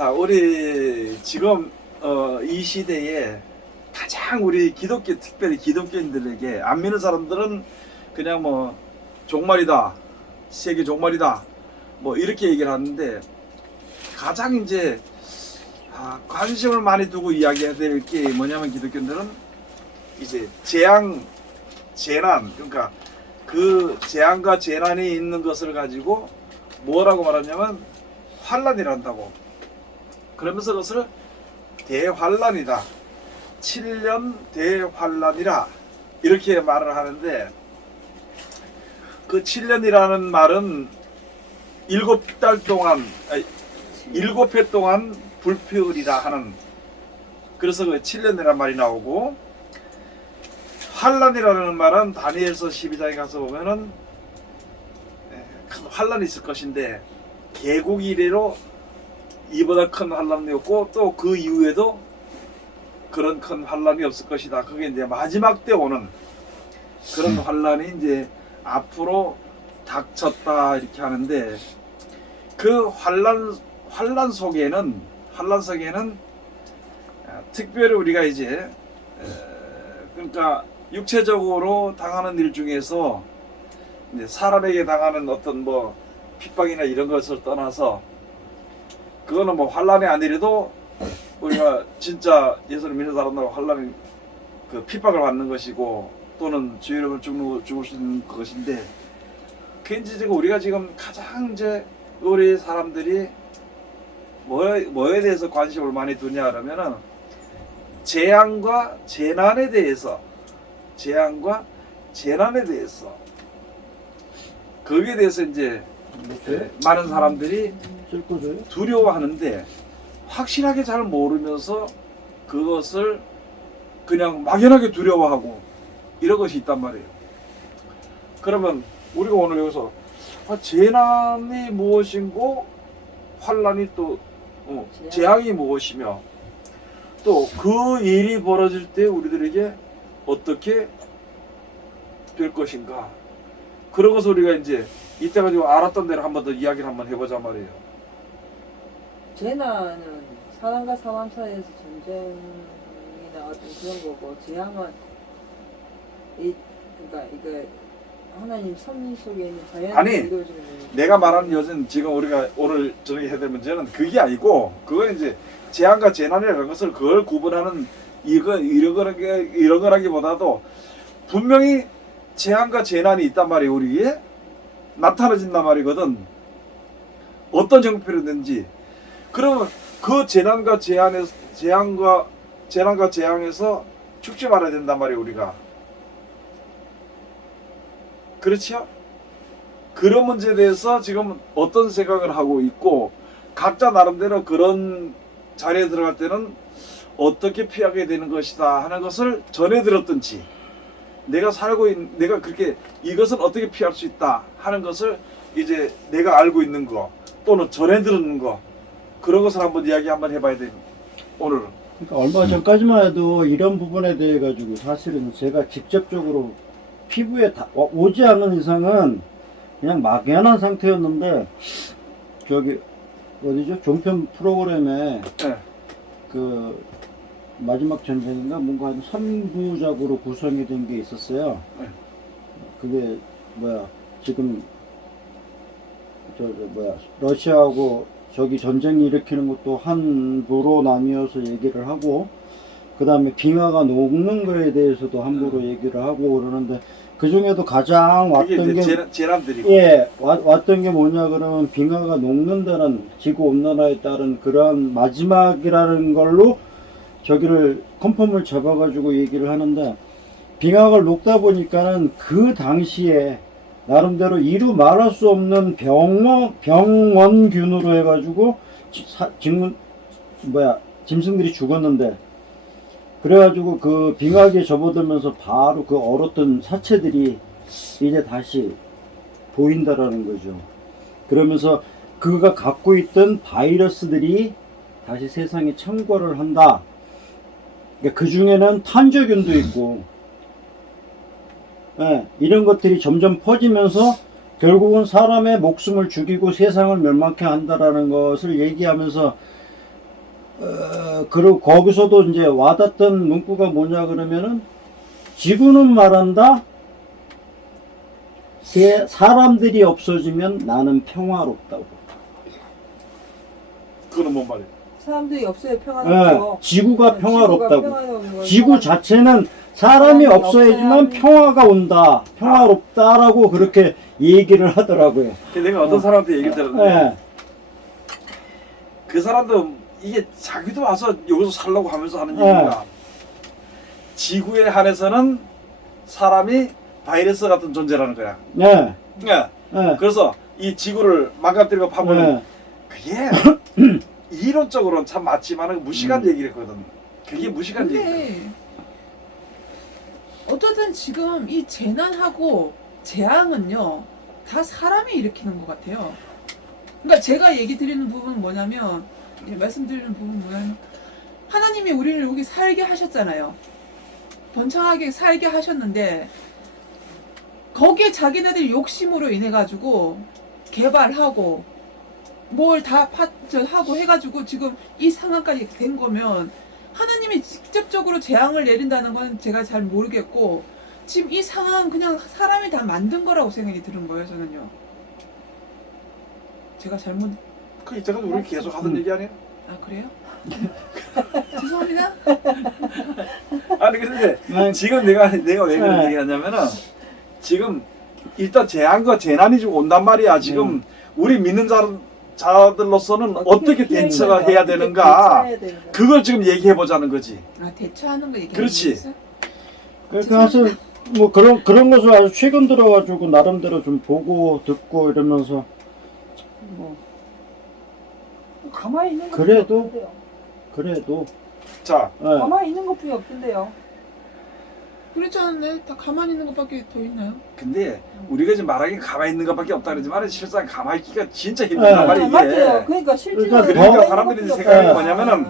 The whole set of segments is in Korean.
자, 우리 지금 이 시대에 가장 우리 기독교, 특별히 기독교인들에게 안 믿는 사람들은 그냥 뭐 종말이다, 세계 종말이다, 뭐 이렇게 얘기를 하는데 가장 이제 관심을 많이 두고 이야기해야 될 게 뭐냐면 기독교인들은 이제 재앙, 재난, 그러니까 그 재앙과 재난이 있는 것을 가지고 뭐라고 말하냐면 환란이란다고. 그러면서 그것을 대환란이다, 7년 대환란이라 이렇게 말을 하는데, 그 7년이라는 말은 7달 동안 7회 동안 불펴리라 하는, 그래서 그 7년이라는 말이 나오고, 환란이라는 말은 다니엘서 12장에 가서 보면은 큰 환란이 있을 것인데 개국 이래로 이보다 큰 환란이 없고 또 그 이후에도 그런 큰 환란이 없을 것이다. 그게 이제 마지막 때 오는 그런 환란이 이제 앞으로 닥쳤다 이렇게 하는데, 그 환란 속에는 특별히 우리가 이제 그러니까 육체적으로 당하는 일 중에서 이제 사람에게 당하는 어떤 뭐 핍박이나 이런 것을 떠나서, 그거는 뭐 환란이 아니래도 우리가 진짜 예수를 믿는 사람들은 환란이 그 핍박을 받는 것이고 또는 주 이름을 죽을 수 있는 것인데, 그게 이제 우리가 지금 가장 이제 우리 사람들이 뭐에 대해서 관심을 많이 두냐 그러면은 재앙과 재난에 대해서, 거기에 대해서 이제 많은 사람들이 두려워하는데 확실하게 잘 모르면서 그것을 그냥 막연하게 두려워하고 이런 것이 있단 말이에요. 그러면 우리가 오늘 여기서 재난이 무엇이고 환란이 또 재앙이 무엇이며 또 그 일이 벌어질 때 우리들에게 어떻게 될 것인가, 그런 것을 우리가 이제 이때 가지고 알았던 대로 한 번 더 이야기를 한번 해보자 말이에요. 재난은 사람과 사람 사이에서 전쟁이나 어떤 그런 거고, 재앙은 그러니까 이게 하나님 섭리 속에 있는 자연이 아니, 이루어지는 거예요. 내가 말하는 요즘 지금 우리가 오늘 저녁에 해야 될 문제는 그게 아니고, 그건 이제 재앙과 재난이라는 것을 그걸 구분하는 이런 거라기보다도 분명히 재앙과 재난이 있단 말이에요. 우리에 나타나진단 말이거든. 어떤 형편이든지. 그러면 그 재난과 재앙에서 죽지 말아야 된단 말이에요, 우리가. 그렇죠? 그런 문제에 대해서 지금 어떤 생각을 하고 있고, 각자 나름대로 그런 자리에 들어갈 때는 어떻게 피하게 되는 것이다 하는 것을 전해 들었든지, 내가 그렇게 이것은 어떻게 피할 수 있다 하는 것을 이제 내가 알고 있는 거 또는 전해 들은 거, 그런 것을 한번 이야기 한번 해봐야 돼요, 오늘은. 그러니까 얼마 전까지만 해도 이런 부분에 대해 가지고 사실은 제가 직접적으로 피부에 오지 않는 이상은 그냥 막연한 상태였는데, 저기 어디죠? 종편 프로그램에 네. 그 마지막 전쟁인가 뭔가 한 3부작으로 구성이 된 게 있었어요. 네. 그게 지금 러시아하고 저기 전쟁 일으키는 것도 한 부로 나뉘어서 얘기를 하고, 그 다음에 빙하가 녹는 거에 대해서도 한 부로 얘기를 하고 그러는데, 그 중에도 가장 왔던 게 재난들이고. 예, 왔던 게 뭐냐 그러면 빙하가 녹는다는 지구 온난화에 따른 그러한 마지막이라는 걸로 저기를 컨펌을 잡아가지고 얘기를 하는데, 빙하가 녹다 보니까는 그 당시에 나름대로 이루 말할 수 없는 병원균으로 해가지고 짐승들이 죽었는데, 그래가지고 그 빙하기에 접어들면서 바로 그 얼었던 사체들이 이제 다시 보인다라는 거죠. 그러면서 그가 갖고 있던 바이러스들이 다시 세상에 창궐을 한다. 그러니까 그 중에는 탄저균도 있고, 이런 것들이 점점 퍼지면서 결국은 사람의 목숨을 죽이고 세상을 멸망케 한다라는 것을 얘기하면서, 그리고 거기서도 이제 와닿던 문구가 뭐냐 그러면은 지구는 말한다. 사람들이 없어지면 나는 평화롭다고. 그거는 뭔 말이에요? 사람들이 없어야 평화롭죠. 지구가 네, 평화롭다고. 평화로운 걸 지구 자체는 사람이 사람이 없어야지만 없어야 평화가 온다. 평화롭다라고 그렇게 얘기를 하더라고요. 내가 어떤 사람한테 얘기를 들었는데 예. 그 사람도 이게 자기도 와서 여기서 살라고 하면서 하는 얘기가 지구에 한해서는 사람이 바이러스 같은 존재라는 거야. 네. 예. 네. 그래서 이 지구를 망가뜨리고 파보는 네. 그게 이론적으로는 참 맞지만 무식한 얘기랬거든. 그게 무식한 얘기야. 근데 어쨌든 지금 이 재난하고 재앙은요 다 사람이 일으키는 것 같아요. 그러니까 제가 얘기 드리는 부분은 뭐냐면 말씀드리는 부분은 뭐냐면 하나님이 우리를 여기 살게 하셨잖아요. 번창하게 살게 하셨는데 거기에 자기네들 욕심으로 인해 가지고 개발하고 뭘 다 하고 해가지고 지금 이 상황까지 된 거면 하나님이 직접적으로 재앙을 내린다는 건 제가 잘 모르겠고 지금 이 상황은 그냥 사람이 다 만든 거라고 생각이 드는 거예요. 저는요. 제가 잘못 그 이때까지 우리 계속 하던 얘기 아니야? 아 그래요? 죄송합니다. 아니 근데 네. 지금 내가 왜 그런 네. 얘기하냐면은 지금 일단 재앙과 재난이 좀 온단 말이야. 지금 우리 믿는 자들로서는 어떻게 대처가 해야 되는가 그걸 지금 얘기해 보자는 거지. 아 대처하는 거 얘기하는 그렇지. 거였어요? 그러니까 사실 뭐 그런 것을 아주 최근 들어가지고 나름대로 좀 보고 듣고 이러면서 뭐 가만히 있는 것 그래도 그래도 자, 예. 가만히 있는 것뿐이 없던데요. 그렇지 않네. 다 가만히 있는 것밖에 더 있나요? 근데 우리가 지금 말하기 가만히 있는 것밖에 없다 그러지만 실상 가만히 있기가 진짜 힘들단 말이야 이게. 맞아요. 그러니까 실제로 그러니까 사람들이 생각하는 게 예. 뭐냐면은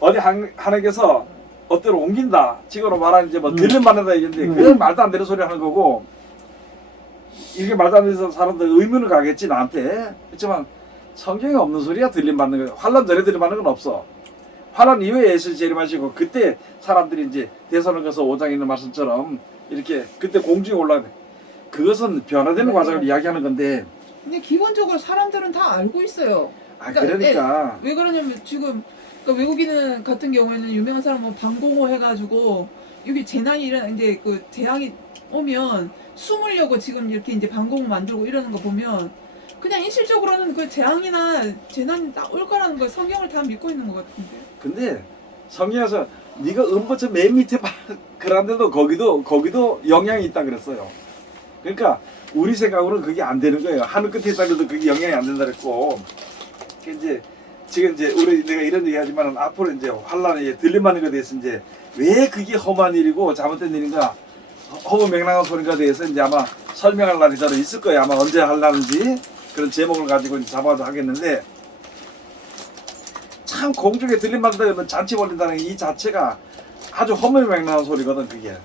어디 하나님께서 어디로 옮긴다. 지금으로 말하는 이제 뭐 들림받는다 얘기인데 그건 말도 안 되는 소리 하는 거고 이게 말도 안 돼서 사람들 의문을 가겠지 나한테. 그렇지만 성경에 없는 소리야 들림받는 거. 환란 전에 들림받는 건 없어. 환란 이후에 예수 재림하시고 그때 사람들이 이제 데살로니가서 5장에 있는 말씀처럼 이렇게 그때 공중에 올라가는 그것은 변화되는 과정을 이야기하는 건데 근데 기본적으로 사람들은 다 알고 있어요. 그러니까 왜 그러냐면 지금 그러니까 외국인 같은 경우에는 유명한 사람은 방공호 해가지고 여기 재난이 이제 그 재앙이 오면 숨으려고 지금 이렇게 이제 방공호 만들고 이러는 거 보면 그냥 인실적으로는 그 재앙이나 재난이 딱 올 거라는 걸 성경을 다 믿고 있는 것 같은데. 근데 성경에서 네가 음보처 맨 밑에 그런데도 거기도 영향이 있다 그랬어요. 그러니까 우리 생각으로는 그게 안 되는 거예요. 하늘 끝에 있다고도 그게 영향이 안 된다 그랬고 이제 지금 이제 우리 내가 이런 얘기하지만 앞으로 이제 환란에 들림받는 것에 대해서 이제 왜 그게 험한 일이고 잘못된 일인가 허무맹랑한 소리가 대해서 이제 아마 설명할 날이 저로 있을 거예요. 아마 언제 하려는지 그런 제목을 가지고 이제 잡아서 하겠는데 참 공중에 들림받는다 그러면 잔치 벌린다는 이 자체가 아주 허무맹랑한 소리거든. 그게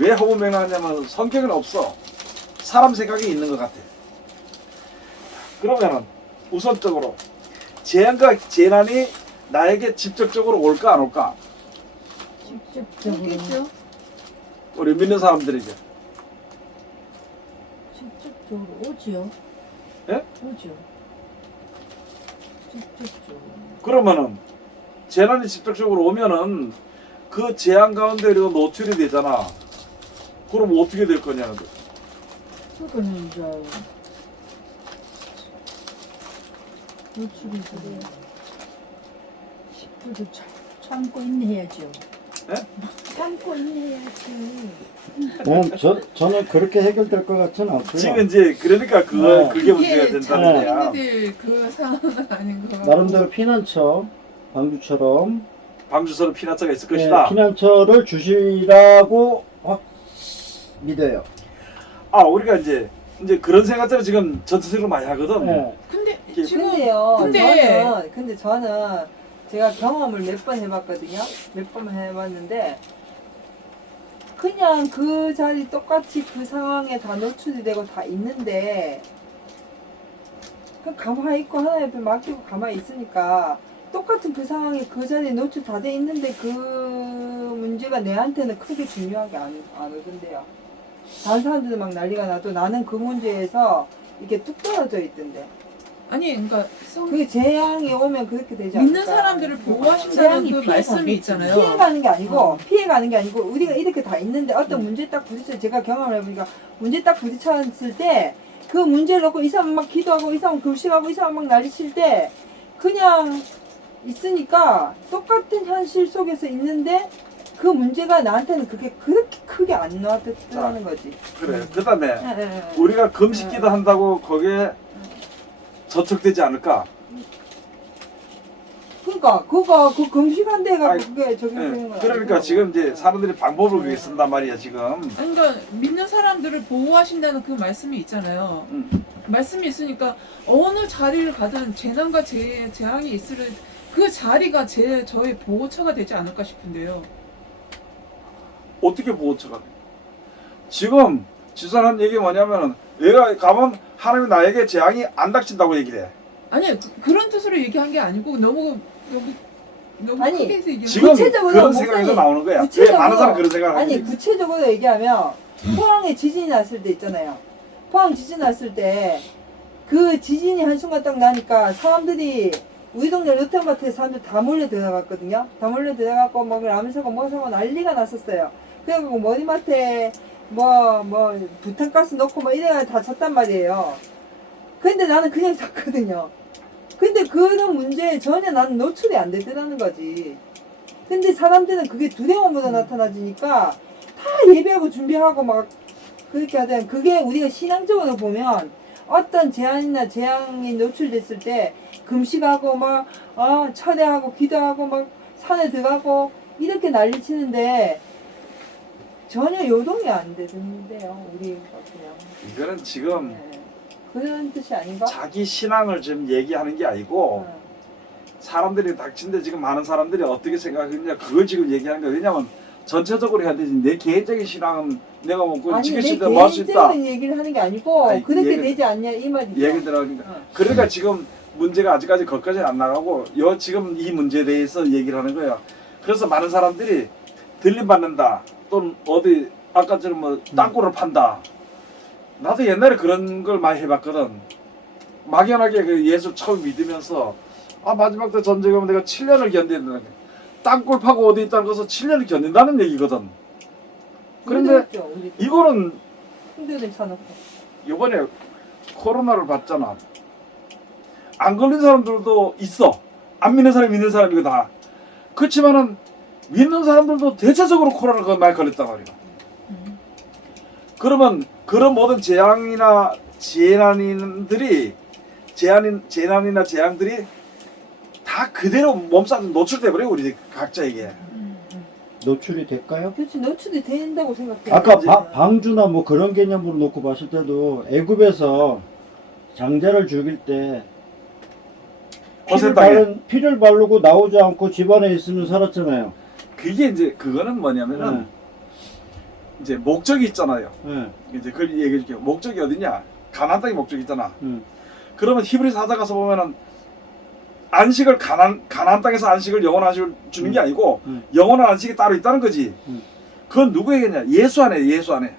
왜 허무맹랑하냐면 성경에는 없어. 사람 생각이 있는 것 같아. 그러면은 우선적으로 재앙과 재난이 나에게 직접적으로 올까 안 올까? 직접적으로 그렇겠죠. 우리 믿는 사람들에게. 직접적으로 오지요. 예? 오죠. 직접적으로. 그러면은 재난이 직접적으로 오면은 그 재앙 가운데 우리가 노출이 되잖아. 그럼 어떻게 될 거냐? 그러니까 이제 노출이 그래. 10분도 참고 인내해야죠. 예? 참고 인내해야지. 저는 그렇게 해결될 것 같지는 않고요. 지금 이제 그러니까 네. 그게 문제가 된다는 거야. 자기네들 그 상황은 아닌 것 같고. 나름대로 피난처 방주처럼 방주서는 피난처가 있을 것이다. 피난처를 주시라고 확 믿어요. 아 우리가 이제 그런 생각들을 지금 전투생을 많이 하거든. 네. 근데 이게- 지금 근데 저는 제가 경험을 몇 번 해봤거든요. 몇 번 해봤는데 그냥 그 자리 똑같이 그 상황에 다 노출이 되고 다 있는데 그 가만히 있고 하나님 옆에 맡기고 가만히 있으니까 똑같은 그 상황에 그 자리에 노출 다 돼 있는데 그 문제가 내한테는 크게 중요하게 안 오던데요. 다른 사람들은 막 난리가 나도 나는 그 문제에서 이렇게 뚝 떨어져 있던데. 아니 그러니까 그 재앙이 오면 그렇게 되지 않을까. 믿는 사람들을 보호하신다는 그 말씀이 있잖아요. 피해가는 게 아니고 피해가는 게 아니고 우리가 이렇게 다 있는데 어떤 문제에 딱 부딪혀 제가 경험을 해보니까 문제에 딱 부딪혔을 때 그 문제를 놓고 이 사람 막 기도하고 이 사람 금식하고 이 사람 막 난리칠 때 그냥 있으니까 똑같은 현실 속에서 있는데 그 문제가 나한테는 그게 그렇게 크게 안 나왔다는 거지. 그래. 그 다음에 예, 예, 예. 우리가 금식기도 한다고 거기에 저촉되지 않을까? 그러니까 그거 그 금식한 데가 아니, 그게 적용되는 예. 거야. 그러니까 지금 이제 사람들이 방법을 그렇게 쓴단 말이야 지금. 아니, 그러니까 믿는 사람들을 보호하신다는 그 말씀이 있잖아요. 말씀이 있으니까 어느 자리를 가든 재난과 재앙이 있을 그 자리가 저의 보호처가 되지 않을까 싶은데요. 어떻게 보호처가 돼? 지금 지선한 얘기 뭐냐면은 얘가 가면 하나님이 나에게 재앙이 안 닥친다고 얘기를 해. 아니 그런 뜻으로 얘기한 게 아니고 너무 아니, 크게 해서 얘기한 지금 구체적으로 그런 목사님, 생각에서 나오는 거야. 왜 구체적으로, 많은 사람 그런 생각을 아니 하지? 구체적으로 얘기하면 포항에 지진이 났을 때 있잖아요. 포항 지진 났을 때 그 지진이 한순간 딱 나니까 사람들이 우리 동네 롯데마트에 사람들 다 몰려 들어갔거든요. 다 몰려 들어갔고 막 라면 사고 뭐 사고 난리가 났었어요. 그래갖고 머리맡에 뭐 부탄가스 넣고 막 이래가 다 쳤단 말이에요. 근데 나는 그냥 샀거든요. 근데 그런 문제에 전혀 나는 노출이 안 되더라는 거지. 근데 사람들은 그게 두려움으로 나타나지니까 다 예배하고 준비하고 막 그렇게 하잖아요. 그게 우리가 신앙적으로 보면 어떤 재난이나 재앙이 노출됐을 때 금식하고 막 철회하고 기도하고 막 산에 들어가고 이렇게 난리치는데 전혀 요동이 안 되는데요. 우리가 그냥. 이거는 지금 네. 그런 뜻이 아닌가? 자기 신앙을 지금 얘기하는 게 아니고 사람들이 닥친데 지금 많은 사람들이 어떻게 생각하느냐 그걸 지금 얘기하는 거예요. 왜냐면 전체적으로 해야 되지. 내 개인적인 신앙은 내가 먹고 아니 지킬 내 수 있다 뭐 할 수 있다 개인적인 얘기를 하는 게 아니고 아니, 그렇게 얘기- 되지 않냐 이 말이죠. 얘기 들어가니까 어. 그러니까 지금 문제가 아직까지 거기까지 안 나가고 지금 이 문제에 대해서 얘기를 하는 거예요. 그래서 많은 사람들이 들림 받는다 또는 어디 아까처럼 뭐 땅굴을 판다. 나도 옛날에 그런 걸 많이 해봤거든. 막연하게 그 예수 처음 믿으면서 마지막 때 전쟁하면 내가 7년을 견뎌야 된다. 땅굴 파고 어디 있다는 것은 7년을 견딘다는 얘기거든. 그런데 힘들었죠, 우리. 이거는 힘들게 사놓고. 이번에 코로나를 봤잖아. 안 걸린 사람들도 있어. 안 믿는 사람이 믿는 사람이고 다. 그렇지만은 믿는 사람들도 대체적으로 코로나가 많이 걸렸단 말이야. 그러면 그런 모든 재앙이나 재난들이 재난이나 재앙들이 다 그대로 몸싸움 노출돼 버려 우리 각자에게. 노출이 될까요? 그렇지 노출이 된다고 생각해. 아까 방주나 뭐 그런 개념으로 놓고 봤을 때도 애굽에서 장자를 죽일 때 피를 바르고 나오지 않고 집안에 있으면 살았잖아요. 그게 이제 그거는 뭐냐면은 이제 목적이 있잖아요. 네. 이제 그걸 얘기해 줄게요. 목적이 어디냐? 가나안 땅이 목적이 있잖아. 네. 그러면 히브리서 하다 가서 보면은 안식을 가나안 땅에서 안식을 영원한 안식을 주는 게 아니고 영원한 안식이 따로 있다는 거지. 그건 누구에게냐? 예수 안에 예수 안에.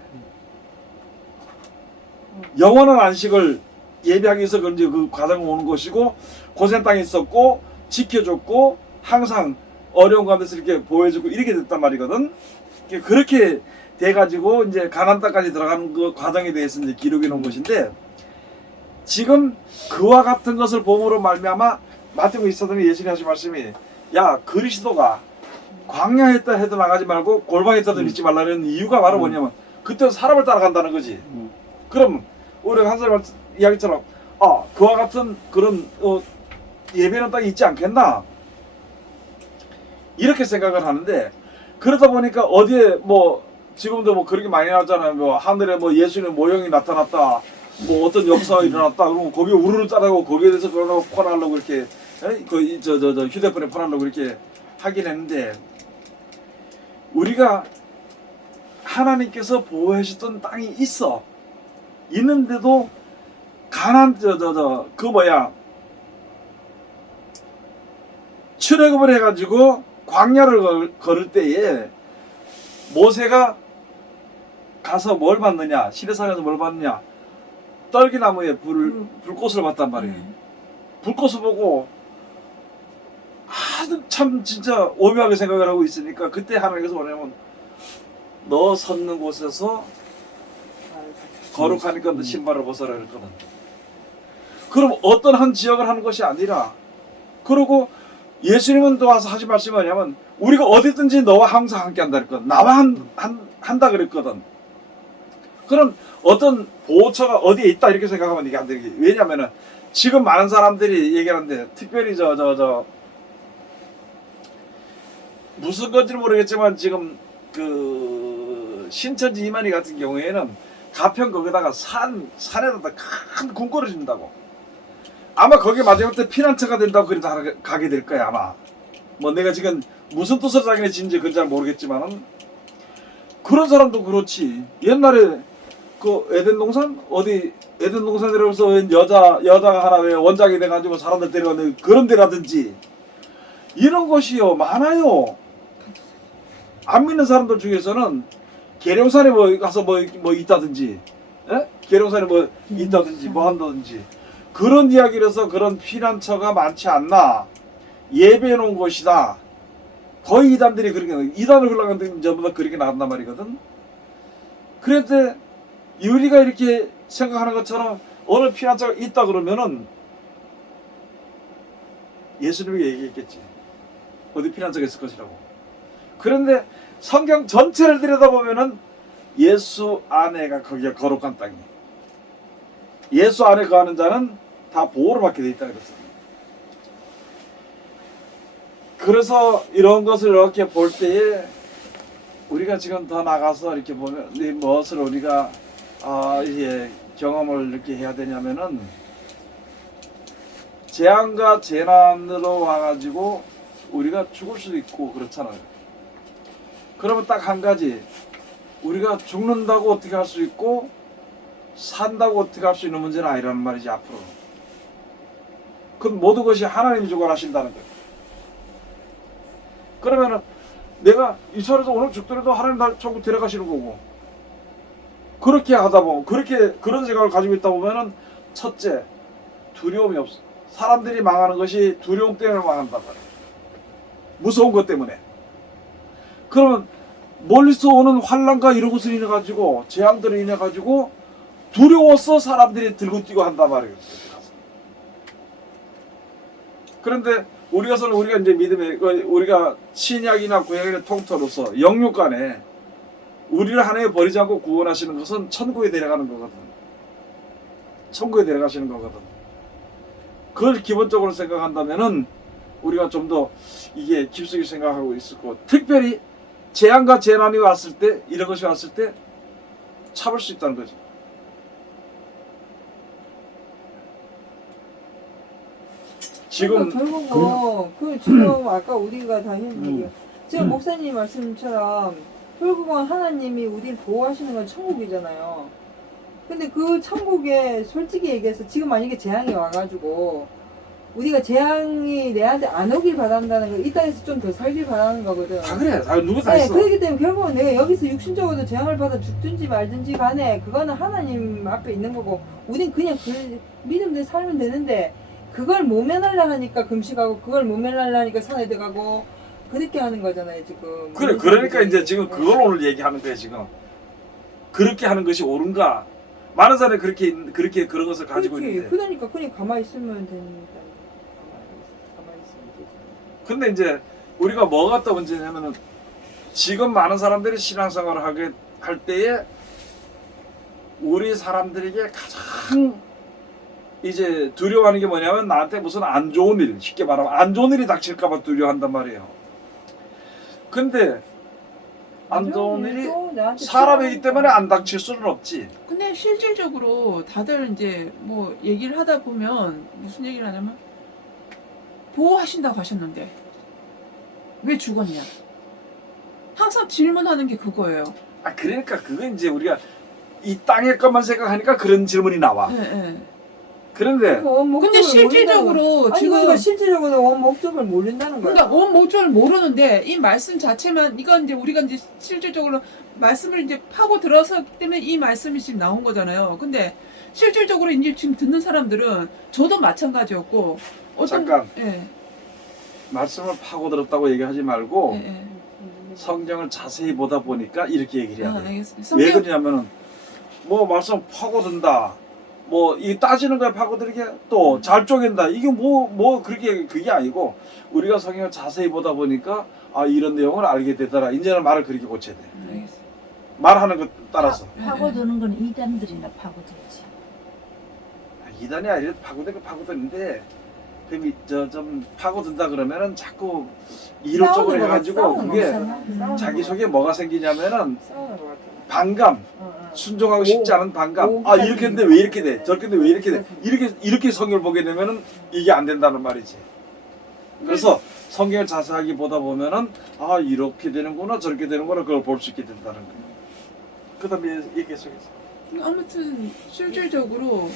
영원한 안식을 예비하기 위해서 그 과정을 오는 것이고 고센 땅에 있었고 지켜줬고 항상 어려운 가운데서 이렇게 보여주고 이렇게 됐단 말이거든. 그렇게 돼가지고 이제 가나안 땅까지 들어가는 그 과정에 대해서 이제 기록해 놓은 것인데 지금 그와 같은 것을 봄으로 말미암아 마태복음 24장에 예수님이 하신 말씀이 야 그리스도가 광야에 있다 해도 나가지 말고 골방에 있다도 믿지 말라는 이유가 바로 뭐냐면 그때는 사람을 따라간다는 거지. 그럼 우리가 한 사람 이야기처럼 그와 같은 그런 예배는 땅이 있지 않겠나 이렇게 생각을 하는데 그러다 보니까 어디에 뭐 지금도 뭐 그렇게 많이 나오잖아요. 뭐 하늘에 뭐 예수님의 모형이 나타났다. 뭐 어떤 역사가 일어났다. 그러면 거기에 우르르 따라가고 거기에 대해서 그러고 퍼나려고 이렇게 저 휴대폰에 퍼나려고 이렇게 하긴 했는데 우리가 하나님께서 보호하셨던 땅이 있어. 있는데도 가난 그 뭐야 출애굽을 해가지고 광야를 걸을 때에 모세가 가서 뭘 받느냐, 시내산에서 뭘 받느냐, 떨기나무에 불꽃을 봤단 말이에요. 불꽃을 보고 아주 참 진짜 오묘하게 생각을 하고 있으니까 그때 하나님께서 뭐냐면 너 섰는 곳에서 거룩하니까 너 신발을 벗어라 그랬거든. 그럼 어떤 한 지역을 하는 것이 아니라, 그리고 예수님은 또 와서 하신 말씀이 뭐냐면 우리가 어디든지 너와 항상 함께 한다 그랬거든. 나와 한다 그랬거든. 그럼 어떤 보호처가 어디에 있다 이렇게 생각하면 이게 안 되지. 왜냐면은 지금 많은 사람들이 얘기하는데, 특별히 무슨 건지는 모르겠지만 지금 그 신천지 이만희 같은 경우에는 가평 거기다가 산에다 큰 궁궐을 짓는다고. 아마 거기 마지막에 피난처가 된다고 그래서 가게 될 거야 아마. 뭐 내가 지금 무슨 뜻으로 자기네 짓는지 그건 잘 모르겠지만은, 그런 사람도 그렇지. 옛날에 그 에덴 동산 어디 에덴 동산이라서 여자가 하나 왜 원장이 돼가지고 사람들 데려가는 그런 데라든지 이런 것이요 많아요. 안 믿는 사람들 중에서는 계룡산에 뭐 가서 뭐 있다든지, 예? 계룡산에 뭐 있다든지 뭐 한다든지 그런 이야기를 해서 그런 피난처가 많지 않나, 예배해 놓은 곳이다. 거의 이단들이 그렇게, 이단을 흘러가는 전부 다 그렇게 나간단 말이거든. 그런데 우리가 이렇게 생각하는 것처럼 어느 피난처가 있다 그러면은 예수님이 얘기했겠지. 어디 피난처가 있을 것이라고. 그런데 성경 전체를 들여다보면은 예수 안에가 거기가 거룩한 땅이에요. 예수 안에 거하는 자는 다 보호를 받게 돼 있다 그랬어요. 그래서 이런 것을 이렇게 볼 때에 우리가 지금 더 나가서 이렇게 보면 무엇을 우리가 이제 경험을 이렇게 해야 되냐면은, 재앙과 재난으로 와가지고 우리가 죽을 수도 있고 그렇잖아요. 그러면 딱 한 가지, 우리가 죽는다고 어떻게 할 수 있고 산다고 어떻게 할 수 있는 문제는 아니라는 말이지 앞으로. 그 모든 것이 하나님이 주관하신다는 거예요. 그러면은 내가 이 산에서 오늘 죽더라도 하나님 날 천국 데려가시는 거고, 그렇게 하다 보면 그런 생각을 가지고 있다 보면은, 첫째 두려움이 없어. 사람들이 망하는 것이 두려움 때문에 망한단 말이야. 무서운 것 때문에. 그러면 멀리서 오는 환난과 이런 것을 인해 가지고, 재앙들을 인해 가지고 두려워서 사람들이 들고 뛰고 한단 말이에요. 그런데 우리가 이제 믿음에, 우리가 신약이나 구약의 통틀어서 영육 간에 우리를 하나님이 버리지 않고 구원하시는 것은 천국에 데려가는 거거든. 천국에 데려가시는 거거든. 그걸 기본적으로 생각한다면은 우리가 좀 더 이게 깊숙이 생각하고 있을 거고, 특별히 재앙과 재난이 왔을 때, 이런 것이 왔을 때 참을 수 있다는 거지. 지금 그러니까 결국은 지금 아까 우리가 다 했는 얘기예요. 지금 목사님 말씀처럼 결국은 하나님이 우리를 보호하시는 건 천국이잖아요. 근데 그 천국에 솔직히 얘기해서 지금 만약에 재앙이 와가지고 우리가 재앙이 내한테 안 오길 바란다는 거, 이 땅에서 좀 더 살길 바라는 거거든. 다 그래. 다 누구 다 네, 있어. 그렇기 때문에 결국은 내가 여기서 육신적으로 재앙을 받아 죽든지 말든지 간에 그거는 하나님 앞에 있는 거고, 우린 그냥 그 믿음대로 살면 되는데, 그걸 모면하려 하니까 금식하고, 그걸 모면하려 하니까 산에 들어가고 그렇게 하는 거잖아요 지금. 그래, 그러니까 이제 지금 그걸 오늘 얘기하는 거예요 지금. 그렇게 하는 것이 옳은가? 많은 사람이 그렇게 그런 것을 가지고 그렇지. 있는데. 그러니까 그냥 가만히 있으면 되니까. 가만히 있으면 되지. 근데 이제 우리가 뭐가 또 문제냐면은, 지금 많은 사람들이 신앙생활을 하게 할 때에 우리 사람들에게 가장 이제 두려워하는 게 뭐냐면, 나한테 무슨 안 좋은 일, 쉽게 말하면 안 좋은 일이 닥칠까봐 두려워한단 말이에요. 근데 안 좋은 일이 사람이기 때문에 안 닥칠 수는 없지. 근데 실질적으로 다들 이제 뭐 얘기를 하다 보면 무슨 얘기를 하냐면, 보호하신다고 하셨는데 왜 죽었냐? 항상 질문하는 게 그거예요. 그러니까 그건 이제 우리가 이 땅의 것만 생각하니까 그런 질문이 나와. 네, 네. 그런데 근데 실질적으로 아니 지금 그러니까 실질적으로 원 목적을 모른다는 거야. 그러니까 원 목적을 모르는데 이 말씀 자체만 이건 이제 우리가 이제 실질적으로 말씀을 이제 파고 들어서기 때문에 이 말씀이 지금 나온 거잖아요. 근데 실질적으로 이제 지금 듣는 사람들은 저도 마찬가지였고 잠깐. 예, 말씀을 파고들었다고 얘기하지 말고 예, 예. 성경을 자세히 보다 보니까 이렇게 얘기를 해야 아, 돼. 알겠습니다. 왜 성경 그러냐면은 뭐 말씀 파고든다. 뭐 이 따지는 거야 파고들게 또 잘 쪼갠다. 이게 뭐 그렇게 그게 아니고 우리가 성경을 자세히 보다 보니까 아 이런 내용을 알게 되더라. 이제는 말을 그렇게 고쳐야 돼. 알겠습니다. 말하는 것 따라서. 파고드는 건 이단들이나 파고들지. 이단이 아니라 파고드는데 그럼 좀 파고든다 그러면은 자꾸 이론적으로 싸우는 거 해가지고 같아, 그게 싸우는 거. 자기 속에 뭐가 생기냐면은 싸우는 것 같아. 반감, 순종하고 싶지 않은 반감. 아 이렇게 했는데 왜 이렇게 돼? 저렇게 했는데 왜 이렇게 돼? 이렇게 성경을 보게 되면은 이게 안 된다는 말이지. 그래서 성경을 자세하게 보다 보면은 아 이렇게 되는구나 저렇게 되는구나 그걸 볼 수 있게 된다는 거예요. 그다음에 얘기 속에서 아무튼 실질적으로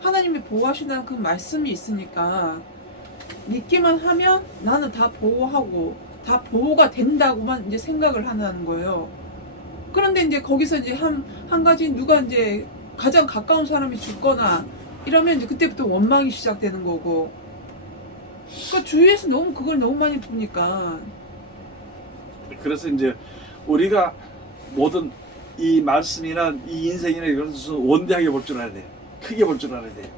하나님이 보호하신다는 그 말씀이 있으니까 믿기만 하면 나는 다 보호하고 다 보호가 된다고만 이제 생각을 하는 거예요. 그런데 이제 거기서 이제 한 가지 누가 이제 가장 가까운 사람이 죽거나 이러면 이제 그때부터 원망이 시작되는 거고. 그러니까 주위에서 너무 그걸 너무 많이 보니까. 그래서 이제 우리가 모든 이 말씀이나 이 인생이나 이런 것을 원대하게 볼 줄 알아야 돼. 크게 볼 줄 알아야 돼.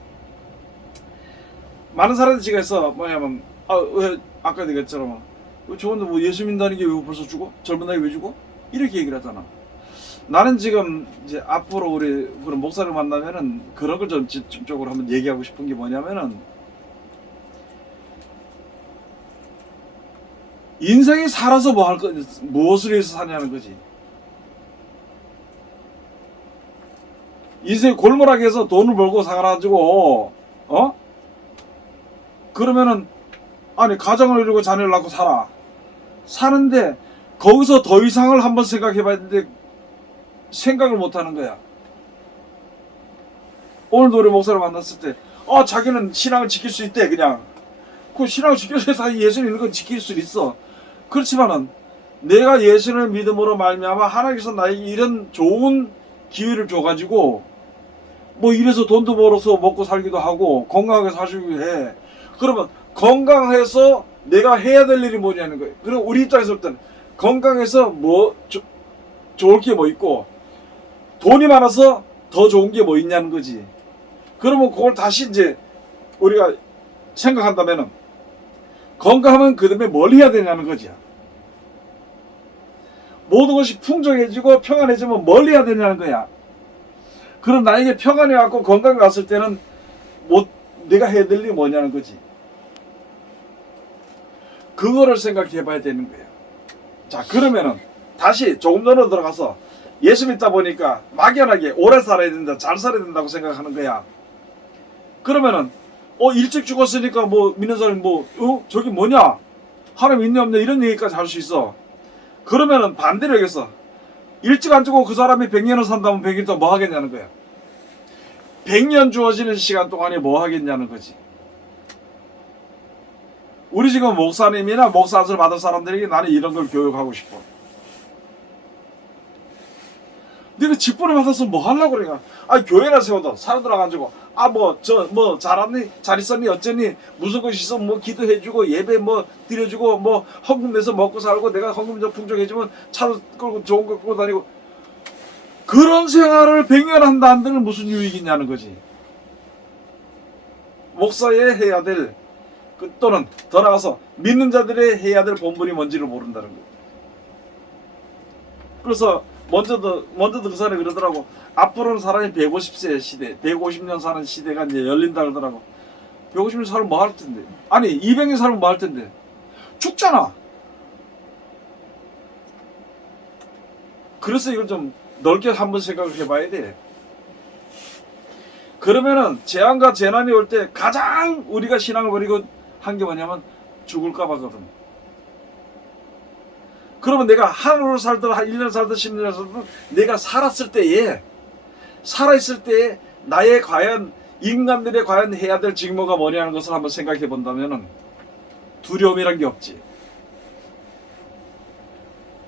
많은 사람들이 지금 해서 뭐냐면 왜 아까 얘기했처럼 저건데 뭐 예수 믿는다는 게 왜 벌써 죽어? 젊은 나이에 왜 죽어? 이렇게 얘기를 하잖아. 나는 지금 이제 앞으로 우리 그런 목사를 만나면은 그런 걸 좀 집중적으로 한번 얘기하고 싶은 게 뭐냐면은 인생이 살아서 뭐 할 거, 무엇을 위해서 사냐는 거지. 인생이 골몰하게 돈을 벌고 살아가지고, 그러면은, 아니, 가정을 이루고 자녀를 낳고 살아. 사는데, 거기서 더 이상을 한번 생각해 봐야 되는데, 생각을 못 하는 거야. 오늘도 우리 목사를 만났을 때, 자기는 신앙을 지킬 수 있대, 그냥. 그 신앙을 지켜서 다 예수 믿는 건 지킬 수 있어. 그렇지만은 내가 예수를 믿음으로 말미암아 하나님께서 나에게 이런 좋은 기회를 줘가지고 뭐 이래서 돈도 벌어서 먹고 살기도 하고 건강하게 사시기도 해. 그러면 건강해서 내가 해야 될 일이 뭐냐는 거예요. 그럼 우리 입장에서 볼 때는 건강해서 뭐 좋을 게 뭐 있고 돈이 많아서 더 좋은 게 뭐 있냐는 거지. 그러면 그걸 다시 이제 우리가 생각한다면은 건강하면 그 다음에 뭘 해야 되냐는 거지. 모든 것이 풍족해지고 평안해지면 뭘 해야 되냐는 거야. 그럼 나에게 평안이 왔고 건강이 왔을 때는 내가 해야 될 일이 뭐냐는 거지. 그거를 생각해 봐야 되는 거야. 자, 그러면은 다시 조금 전으로 들어가서 예수 믿다 보니까 막연하게 오래 살아야 된다, 잘 살아야 된다고 생각하는 거야. 그러면은 일찍 죽었으니까 뭐 믿는 사람이 저기 뭐냐? 하나님 있냐 없냐 이런 얘기까지 할 수 있어. 그러면은 반대로 얘기해서 일찍 안 죽고 그 사람이 100년을 산다면 100년 동안 뭐 하겠냐는 거야. 100년 주어지는 시간 동안에 뭐 하겠냐는 거지. 우리 지금 목사님이나 목사를 받은 사람들에게 나는 이런 걸 교육하고 싶어. 네가 직분을 받아서 뭐 하려고 그러냐? 교회나 세워도 사람들 와가지고 잘았니? 잘 있었니? 어쩌니? 무슨 것이 있어? 뭐 기도해주고 예배 드려주고 헌금 내서 먹고 살고 내가 헌금 좀 풍족해지면 차 끌고 좋은 거 끌고 다니고 그런 생활을 100년 한다 한들은 무슨 유익이 있냐는 거지. 목사의 해야 될 또는 더 나아가서 믿는 자들의 해야 될 본분이 뭔지를 모른다는 거예요. 그래서 먼저도 그 사람이 그러더라고. 앞으로는 사람이 150세 시대, 150년 사는 시대가 이제 열린다 그러더라고. 150년 살면 뭐 할 텐데? 아니, 200년 살면 뭐 할 텐데? 죽잖아. 그래서 이걸 좀 넓게 한번 생각을 해봐야 돼. 그러면은 재앙과 재난이 올 때 가장 우리가 신앙을 버리고 한 게 뭐냐면 죽을까 봐거든. 그러면 내가 하루 살든 1년 살든 10년 살든 내가 살았을 때에 살아있을 때에 나의 과연 인간들이 과연 해야 될 직무가 뭐냐는 것을 한번 생각해 본다면은 두려움이란 게 없지.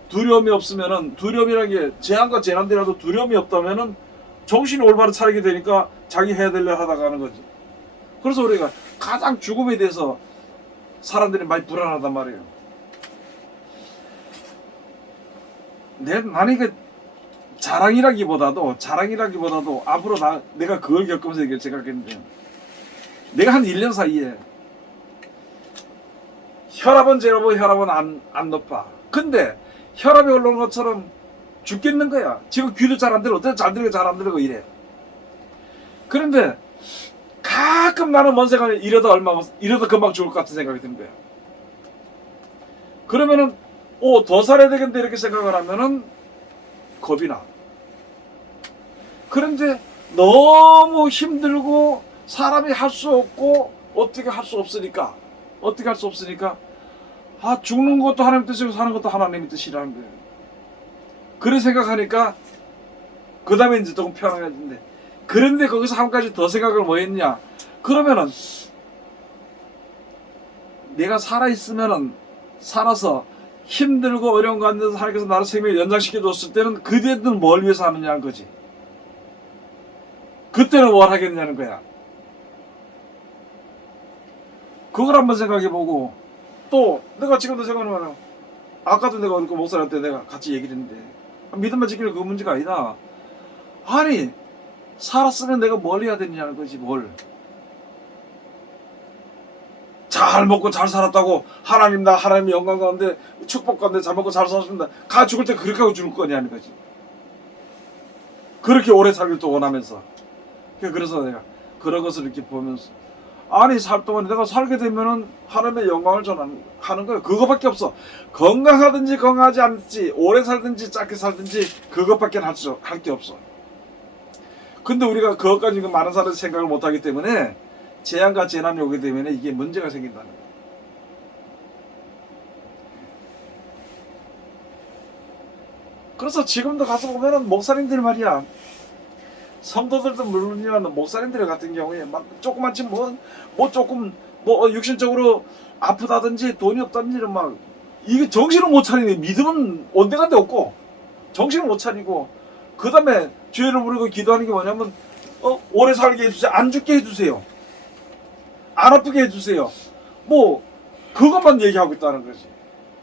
두려움이 없으면은, 두려움이란 게 재앙과 재난들이라도 두려움이 없다면은 정신이 올바로 차리게 되니까 자기 해야 될 일 하다가 하는 거지. 그래서 우리가 가장 죽음에 대해서 사람들이 많이 불안하단 말이에요. 나는 이게 자랑이라기보다도 앞으로 내가 그걸 겪으면서 이렇게 생각했는데, 내가 한 1년 사이에 혈압은 제로고 혈압은 안 높아. 근데 혈압이 올라오는 것처럼 죽겠는 거야. 지금 귀도 잘 안 들어. 어떻게 잘 들리고 잘 안 들리고 이래. 그런데 가끔 나는 뭔 생각이 이러다 금방 죽을 것 같은 생각이 드는 거야. 그러면은 더 살아야 되겠는데 이렇게 생각을 하면은 겁이 나. 그런데 너무 힘들고 사람이 할 수 없고 어떻게 할 수 없으니까 죽는 것도 하나님 뜻이고 사는 것도 하나님의 뜻이라는 거예요. 그런 생각하니까 그 다음에 이제 조금 편안해진대. 그런데 거기서 한 가지 더 생각을 뭐 했냐, 그러면은 내가 살아서 힘들고 어려운 가운데서 하나님께서 나를 생명을 연장시켜 줬을 때는 그때는 뭘 위해서 하느냐는 거지. 그때는 뭘 하겠느냐는 거야. 그걸 한번 생각해보고, 또 내가 지금도 생각하면, 아까도 내가 그 목사한테 내가 같이 얘기를 했는데, 믿음만 지키는 그 문제가 아니다. 아니 살았으면 내가 뭘 해야 되느냐는 거지. 뭘 잘 먹고 잘 살았다고 하나님 영광 가운데 축복 가운데 잘 먹고 잘 살았습니다. 가 죽을 때 그렇게 하고 죽을 거냐는 거지. 그렇게 오래 살길 또 원하면서. 그래서 내가 그런 것을 이렇게 보면서, 아니 살 동안 내가 살게 되면은 하나님의 영광을 전하는 거예요. 그거밖에 없어. 건강하든지 건강하지 않든지 오래 살든지 짧게 살든지 그것밖에 할 게 없어. 근데 우리가 그것까지 많은 사람들이 생각을 못하기 때문에 재앙과 재난이 오게 되면 이게 문제가 생긴다는 거예요. 그래서 지금도 가서 보면은 목사님들 말이야, 성도들도 물론이지만 목사님들 같은 경우에 막 조그만치 조금 육신적으로 아프다든지 돈이 없다든지 막 이게 정신을 못 차리네. 믿음은 온데간데 없고 정신을 못 차리고, 그 다음에 죄를 부르고 기도하는 게 뭐냐면 오래 살게 해주세요. 안 죽게 해주세요. 안 아프게 해주세요. 그것만 얘기하고 있다는 거지.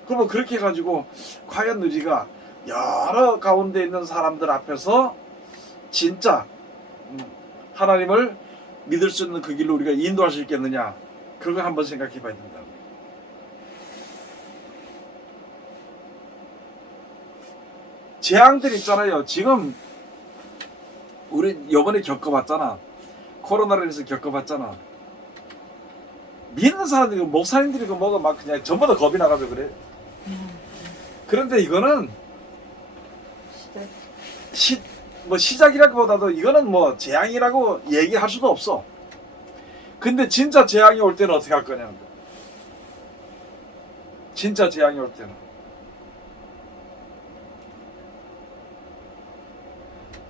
그러면 그렇게 해가지고 과연 우리가 여러 가운데 있는 사람들 앞에서 진짜 하나님을 믿을 수 있는 그 길로 우리가 인도할 수 있겠느냐, 그걸 한번 생각해 봐야 된다. 재앙들 있잖아요. 지금 우리 요번에 겪어봤잖아. 코로나로 인해서 겪어봤잖아. 믿는 사람들이, 목사님들이 뭐가 막 그냥 전부 다 겁이 나가지고 그래. 그런데 이거는 시작이라기보다도 이거는 재앙이라고 얘기할 수도 없어. 근데 진짜 재앙이 올 때는 어떻게 할 거냐는 거야. 진짜 재앙이 올 때는.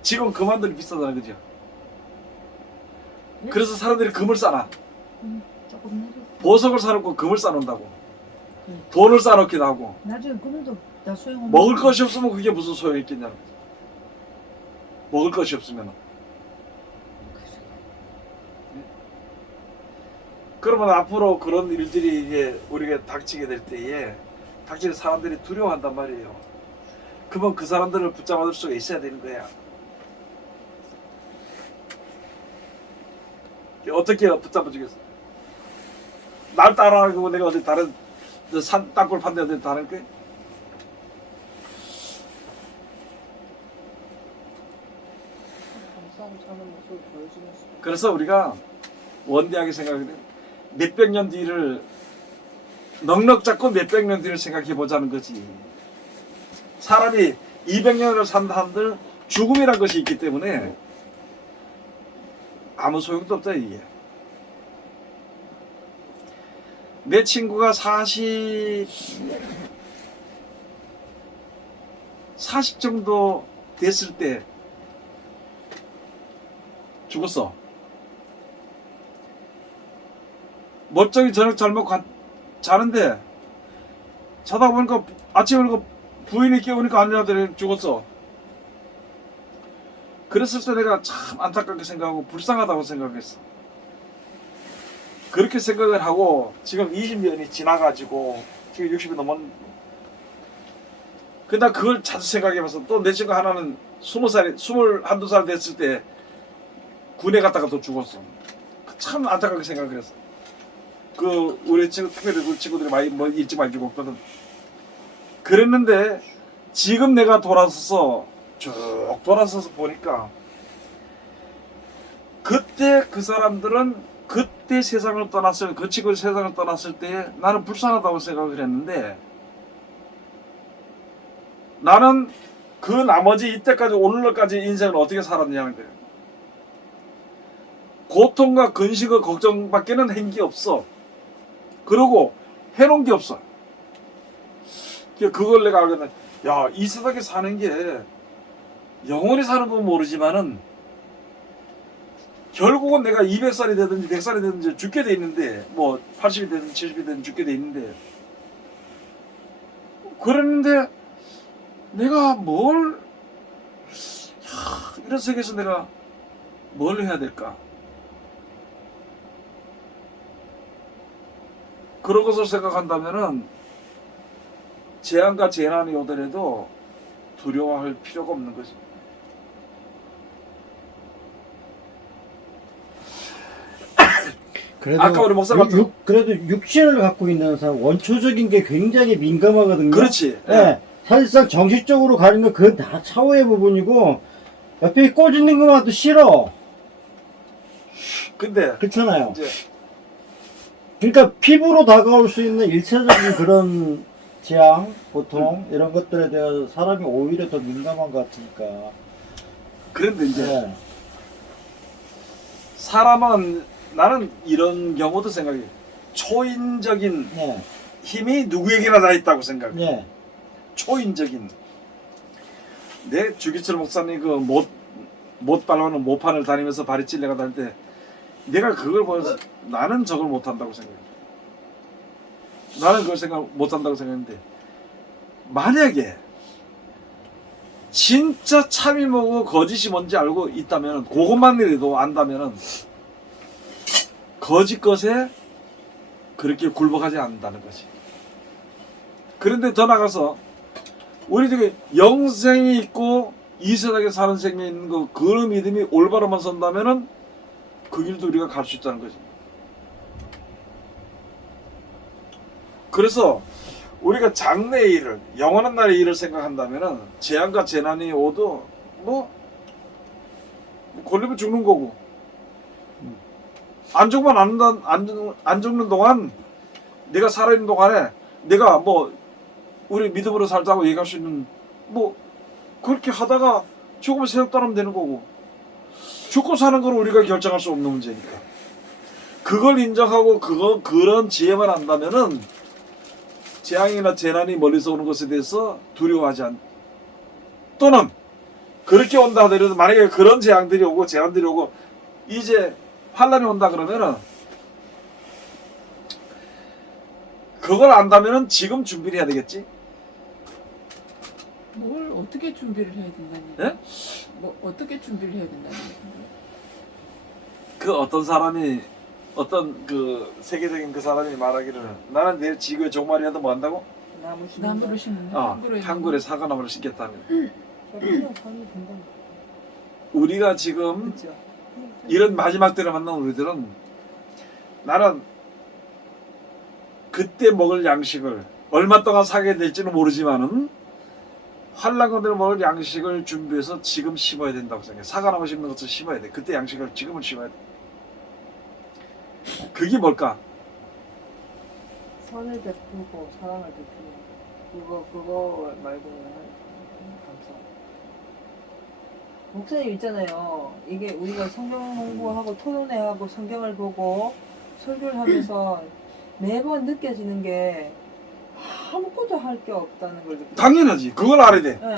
지금 금환들이 비싸다는 거죠. 그래서 사람들이 금을 싸놔. 조금 내려. 보석을 사놓고 금을 싸놓는다고. 돈을 싸놓기도 하고. 나중에 금도 다 소용없는. 먹을 것이 없으면 그게 무슨 소용이 있겠냐는 거지. 먹을 것이 없으면. 그러면 앞으로 그런 일들이 이게 우리가 닥치게 될 때에 사람들이 두려워한단 말이에요. 그러면 그 사람들을 붙잡아둘 수가 있어야 되는 거야. 어떻게 붙잡아주겠어? 날 따라하고 내가 어디 다른 산 땅굴 판데 어디 다른 게? 그래서 우리가 원대하게 생각해, 몇백 년 뒤를 넉넉 잡고 몇백 년 뒤를 생각해 보자는 거지. 사람이 200년을 산다 한들 죽음이란 것이 있기 때문에 아무 소용도 없다 이게. 내 친구가 40 정도 됐을 때 죽었어. 멀쩡히 저녁 잘 먹고 자는데 자다 보니까 아침에 그 부인이 깨우니까 아내한테 죽었어. 그랬을 때 내가 참 안타깝게 생각하고 불쌍하다고 생각했어. 그렇게 생각을 하고 지금 20년이 지나가지고 지금 60이 넘은. 근데 그걸 자주 생각해봐서 또 내 친구 하나는 20살, 21~2살 됐을 때 군에 갔다가 또 죽었어. 참 안타깝게 생각을 했어. 그 우리 친구 특별히 우리 친구들이 많이 뭐 일찍 많이 죽었거든. 그랬는데 지금 내가 돌아서서 쭉 돌아서서 보니까 그때 그 사람들은 그때 세상을 떠났을 그 친구들 세상을 떠났을 때 나는 불쌍하다고 생각을 했는데 나는 그 나머지 이때까지 오늘날까지 인생을 어떻게 살았냐는 거예요. 고통과 근심과 걱정밖에는 한 게 없어. 그리고 해놓은 게 없어. 그걸 내가 알겠네. 야, 이 세상에 사는 게 영원히 사는 건 모르지만은 결국은 내가 200살이 되든지 100살이 되든지 죽게 돼 있는데 뭐 80이 되든 70이 되든 죽게 돼 있는데 그랬는데 내가 이런 세계에서 내가 뭘 해야 될까? 그런 것을 생각한다면은 재앙과 재난이 오더라도 두려워할 필요가 없는 거지. 그래도 아까 우리 목사가 그래도 육신을 갖고 있는 사람 원초적인 게 굉장히 민감하거든요. 그렇지. 예. 사실상 정신적으로 가는 건 그건 다 차후의 부분이고 옆에 꽂있는 것만 도 싫어. 근데 그렇잖아요. 이제 그러니까 피부로 다가올 수 있는 일차적인 그런 재앙, 고통 이런 것들에 대해서 사람이 오히려 더 민감한 것 같으니까. 그런데 이제 네. 사람은 나는 이런 경우도 생각해. 초인적인 네. 힘이 누구에게나 다 있다고 생각해. 네. 초인적인. 내 주기철 목사님 그 못 발라는 모판을 다니면서 발이 찔려가 다닐 때 내가 그걸 보면서 나는 저걸 못한다고 생각해. 나는 그걸 못한다고 생각했는데 만약에 진짜 참이 뭐고 거짓이 뭔지 알고 있다면 그것만이라도 안다면은 거짓 것에 그렇게 굴복하지 않는다는 거지. 그런데 더 나가서 우리들이 영생이 있고 이 세상에 사는 생명이 있는 거 그런 믿음이 올바로만 선다면은 그 길도 우리가 갈 수 있다는 거지. 그래서 우리가 장래의 일을 영원한 날의 일을 생각한다면은 재앙과 재난이 오도 뭐 걸리면 죽는 거고 안 죽으면 안 죽는 동안 내가 살아있는 동안에 내가 뭐 우리 믿음으로 살자고 얘기할 수 있는 뭐 그렇게 하다가 죽으면 세상 떠나면 되는 거고 죽고 사는 걸 우리가 결정할 수 없는 문제니까 그걸 인정하고 그런 지혜만 한다면은 재앙이나 재난이 멀리서 오는 것에 대해서 두려워하지 않 또는 그렇게 온다 하더라도 만약에 그런 재앙들이 오고 재난들이 오고 이제 환란이 온다 그러면은 그걸 안다면은 지금 준비를 해야 되겠지. 뭘 어떻게 준비를 해야 된다는 예? 뭐 어떻게 준비를 해야 된다는 거예요? 그 어떤 사람이 어떤 그 세계적인 그 사람이 말하기를 나는 내일 지구의 종말이라도 뭐 한다고? 나무를 심는다. 한 그루의 사과나무를 심겠다는. 그냥 밤이 된다. 우리가 지금 그렇죠. 이런 마지막 때를 만난 우리들은 나는 그때 먹을 양식을 얼마 동안 사게 될지는 모르지만은 환란 건드려 먹을 양식을 준비해서 지금 심어야 된다고 생각해. 사과나무 심는 것을 심어야 돼. 그때 양식을 지금은 심어야 돼. 그게 뭘까? 선을 베푸고 사랑을 베푸고 그거 말고는 감사. 목사님 있잖아요. 이게 우리가 성경 공부하고 토론회하고 성경을 보고 설교를 하면서 매번 느껴지는 게 아무것도 할 게 없다는 걸 느껴요. 당연하지. 그걸 알아야 돼. 네.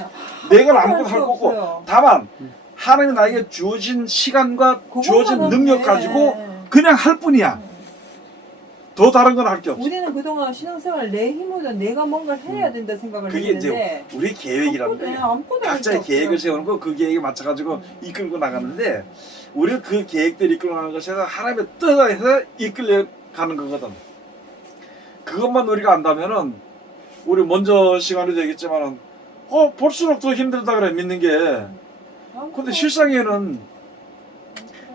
내가 아무것도 할 거 없고 없어요. 다만 하나님이 나에게 주어진 시간과 그것만 주어진 하면 능력 돼. 가지고 그냥 할 뿐이야. 더 다른 건 할 게 없어. 우리는 그동안 신앙생활 내 힘으로 내가 뭔가를 해야 된다 생각을 그게 했는데 이제 우리 계획이라는 아무것도 거예요. 아무것도 할 각자의 게 계획을 없어요. 세우는 거 그 계획에 맞춰가지고 이끌고 나가는데 우리는 그 계획대로 이끌고 나가는 것이 아니라 하나님의 뜻에서 이끌려 가는 거거든. 그것만 우리가 안다면은 우리 먼저 시간에도 얘기했지만은 볼수록 더 힘들다 그래 믿는 게. 근데 실상에는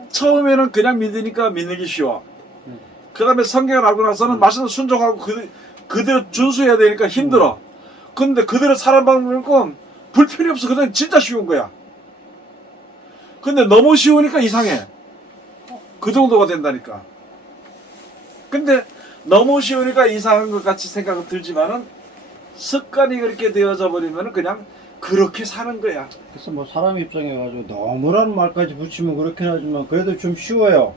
처음에는 그냥 믿으니까 믿는 게 쉬워. 그 다음에 성경을 알고 나서는 말씀을 순종하고 그대로 준수해야 되니까 힘들어. 근데 그대로 살아가는 건 불편이 없어. 그다음 진짜 쉬운 거야. 근데 너무 쉬우니까 이상해. 그 정도가 된다니까. 근데 너무 쉬우니까 이상한 것 같이 생각은 들지만은 습관이 그렇게 되어져 버리면 그냥 그렇게 사는 거야. 그래서 뭐 사람 입장에 가지고 너무라는 말까지 붙이면 그렇긴 하지만 그래도 좀 쉬워요.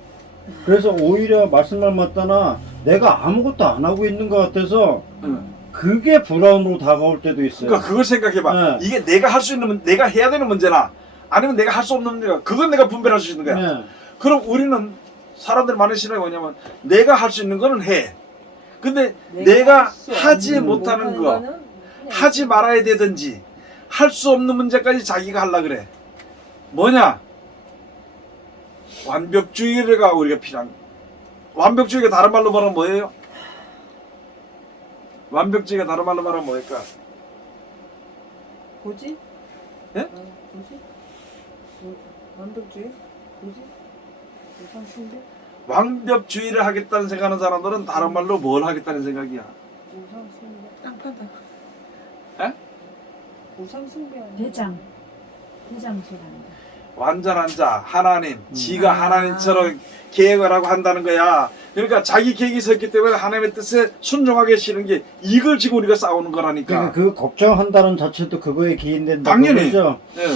그래서 오히려 말씀만 맞다나 내가 아무것도 안 하고 있는 것 같아서 응. 그게 불안으로 다가올 때도 있어요. 그러니까 그걸 생각해봐. 네. 이게 내가 할 수 있는 내가 해야 되는 문제나 아니면 내가 할 수 없는 문제가 그건 내가 분별할 수 있는 거야. 네. 그럼 우리는 사람들 많은 신앙이 뭐냐면 내가 할 수 있는 거는 해. 근데 내가 할수 하지 없는 못하는 거 거는 그냥 하지 말아야 되든지 할 수 없는 문제까지 자기가 하려 그래. 뭐냐? 완벽주의가 우리가 필요한 거야. 완벽주의가 다른 말로 말하면 뭐예요? 완벽주의가 다른 말로 말하면 뭐일까? 뭐지? 예? 뭐지? 완벽주의? 뭐지? 우상숭배? 완벽주의를 하겠다는 생각하는 사람들은 다른 말로 뭘 하겠다는 생각이야. 우상숭배? 땅 판다. 우상숭배 아니야? 대장질한다. 완전한 자 하나님 지가 하나님처럼 계획을 하고 한다는 거야. 그러니까 자기 계획이 있었기 때문에 하나님의 뜻에 순종하게 하시는 게 이걸 지금 우리가 싸우는 거라니까. 그러니까 그 걱정한다는 자체도 그거에 기인된다. 당연히. 그거죠? 예.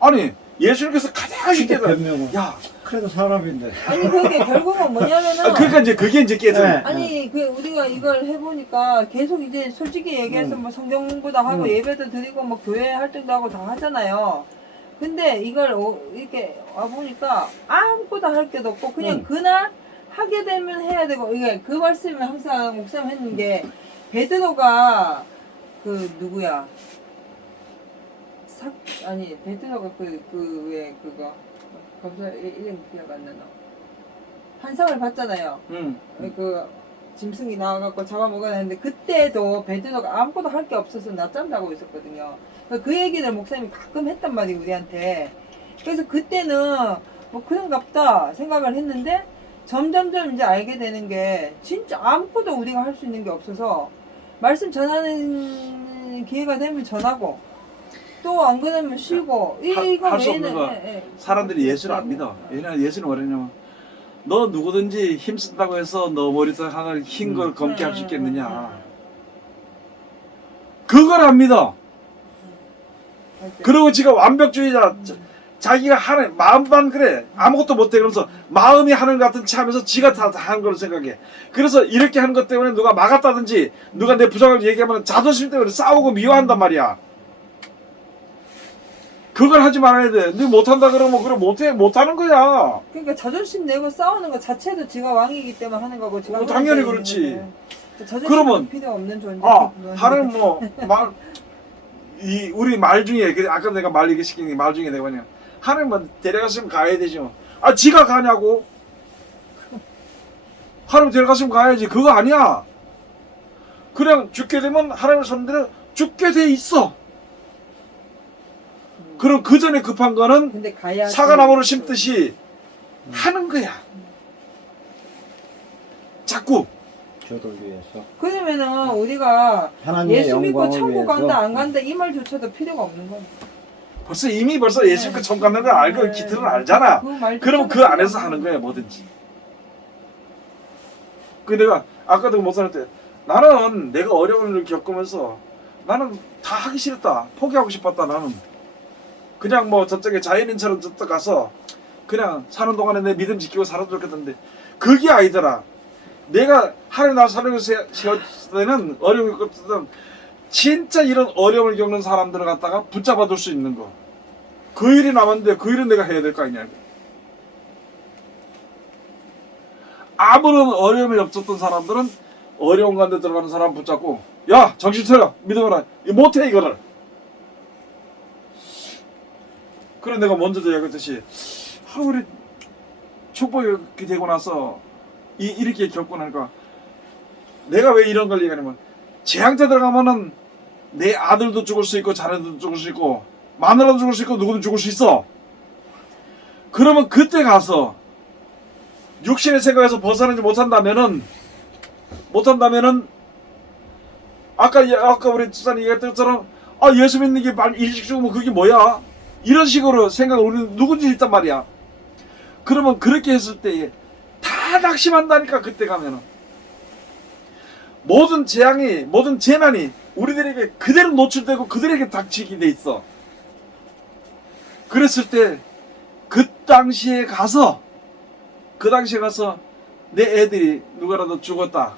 아니 예수님께서 가장 쉽게 변명은. 야 그래도 사람인데. 아니 그게 결국은 뭐냐면은 그러니까 이제 그게 이제 깨져. 네. 아니 그 우리가 이걸 해보니까 계속 이제 솔직히 얘기해서 뭐 성경 공부도 하고 예배도 드리고 뭐 교회 활동도 하고 다 하잖아요. 근데 이걸 이렇게 와보니까 아무것도 할 게도 없고 그냥 그날 하게 되면 해야 되고 이게 그 말씀을 항상 목사님 했는 게 베드로가 그 누구야 아니 베드로가 그 왜 그거 갑자기 이름 기억 안 나나 한상을 받잖아요. 그 짐승이 나와갖고 잡아먹어야 하는데 그때도 베드로가 아무것도 할 게 없어서 낮잠 자고 있었거든요. 그 얘기를 목사님이 가끔 했단 말이에요 우리한테. 그래서 그때는 뭐 그런갑다 생각을 했는데 점점점 이제 알게 되는 게 진짜 아무것도 우리가 할 수 있는 게 없어서 말씀 전하는 기회가 되면 전하고 또 안 그러면 쉬고 이거 할 수 없는 외에는 거. 사람들이 예수를 안 믿어. 왜냐면 예수는 뭐냐면 너 누구든지 힘쓴다고 해서 너 머리털 하나를 흰 걸 검게 할 수 있겠느냐. 그걸 안 믿어. 그리고 지가 완벽주의자. 자기가 하는 마음만 그래. 아무것도 못해. 그러면서 마음이 하는 것 같은 체 하면서 지가 다 하는 걸로 생각해. 그래서 이렇게 하는 것 때문에 누가 막았다든지 누가 내 부정을 얘기하면 자존심 때문에 싸우고 미워한단 말이야. 그걸 하지 말아야 돼. 너 못한다 그러면 그래 못하는 거야. 그러니까 자존심 내고 싸우는 것 자체도 지가 왕이기 때문에 하는 거고 지가 당연히 하는 그렇지. 건데. 자존심 그러면 필요 없는 존재. 하는 우리 말 중에 아까 내가 말 얘기시킨 게 말 중에 내가 뭐냐 하나님은 데려갔으면 가야 되죠. 지가 가냐고. 하나님 데려갔으면 가야지. 그거 아니야. 그냥 죽게 되면 하나님의 손들은 죽게 돼 있어. 그럼 그 전에 급한 거는 근데 가야 사과나무를 심듯이 하는 거야. 자꾸. 저를 위해서. 그러면은 우리가 하나님의 예수 믿고 영광을 천국 위해서. 간다 안 간다 이 말조차도 필요가 없는 거야. 벌써 예수 믿고 천국 간다는 걸 알고 기틀은 알잖아. 그럼 그 안에서 하는 거야 뭐든지. 그 내가 아까도 목사한테 나는 내가 어려움을 겪으면서 나는 다 하기 싫었다. 포기하고 싶었다 나는. 그냥 뭐 저쪽에 자연인처럼 저쪽 가서 그냥 사는 동안에 내 믿음 지키고 살아도 좋겠는데 그게 아니더라. 내가 하나님 나를 살려고 세웠을 때는 어려움을 겪었던 진짜 이런 어려움을 겪는 사람들을 갖다가 붙잡아 둘 수 있는 거. 그 일이 남았는데 그 일은 내가 해야 될 거 아니냐. 아무런 어려움이 없었던 사람들은 어려운 가운데 들어가는 사람 붙잡고 야 정신 차려 믿어라 이거 못해 이거를. 그래 내가 먼저도 얘기했듯이 우리 축복이 되고 나서 이렇게 겪고 나니까 내가 왜 이런 걸 얘기하냐면 재앙 때 들어가면은 내 아들도 죽을 수 있고 자녀도 죽을 수 있고 마누라도 죽을 수 있고 누구든 죽을 수 있어. 그러면 그때 가서 육신의 생각에서 벗어나지 못한다면은 아까 우리 집사님 얘기했던 것처럼 예수 믿는 게 일찍 죽으면 그게 뭐야? 이런 식으로 생각을 우리는 누군지 있단 말이야. 그러면 그렇게 했을 때에 다 낙심한다니까. 그때 가면은 모든 재앙이 모든 재난이 우리들에게 그대로 노출되고 그들에게 닥치게 돼 있어. 그랬을 때 그 당시에 가서 내 애들이 누구라도 죽었다.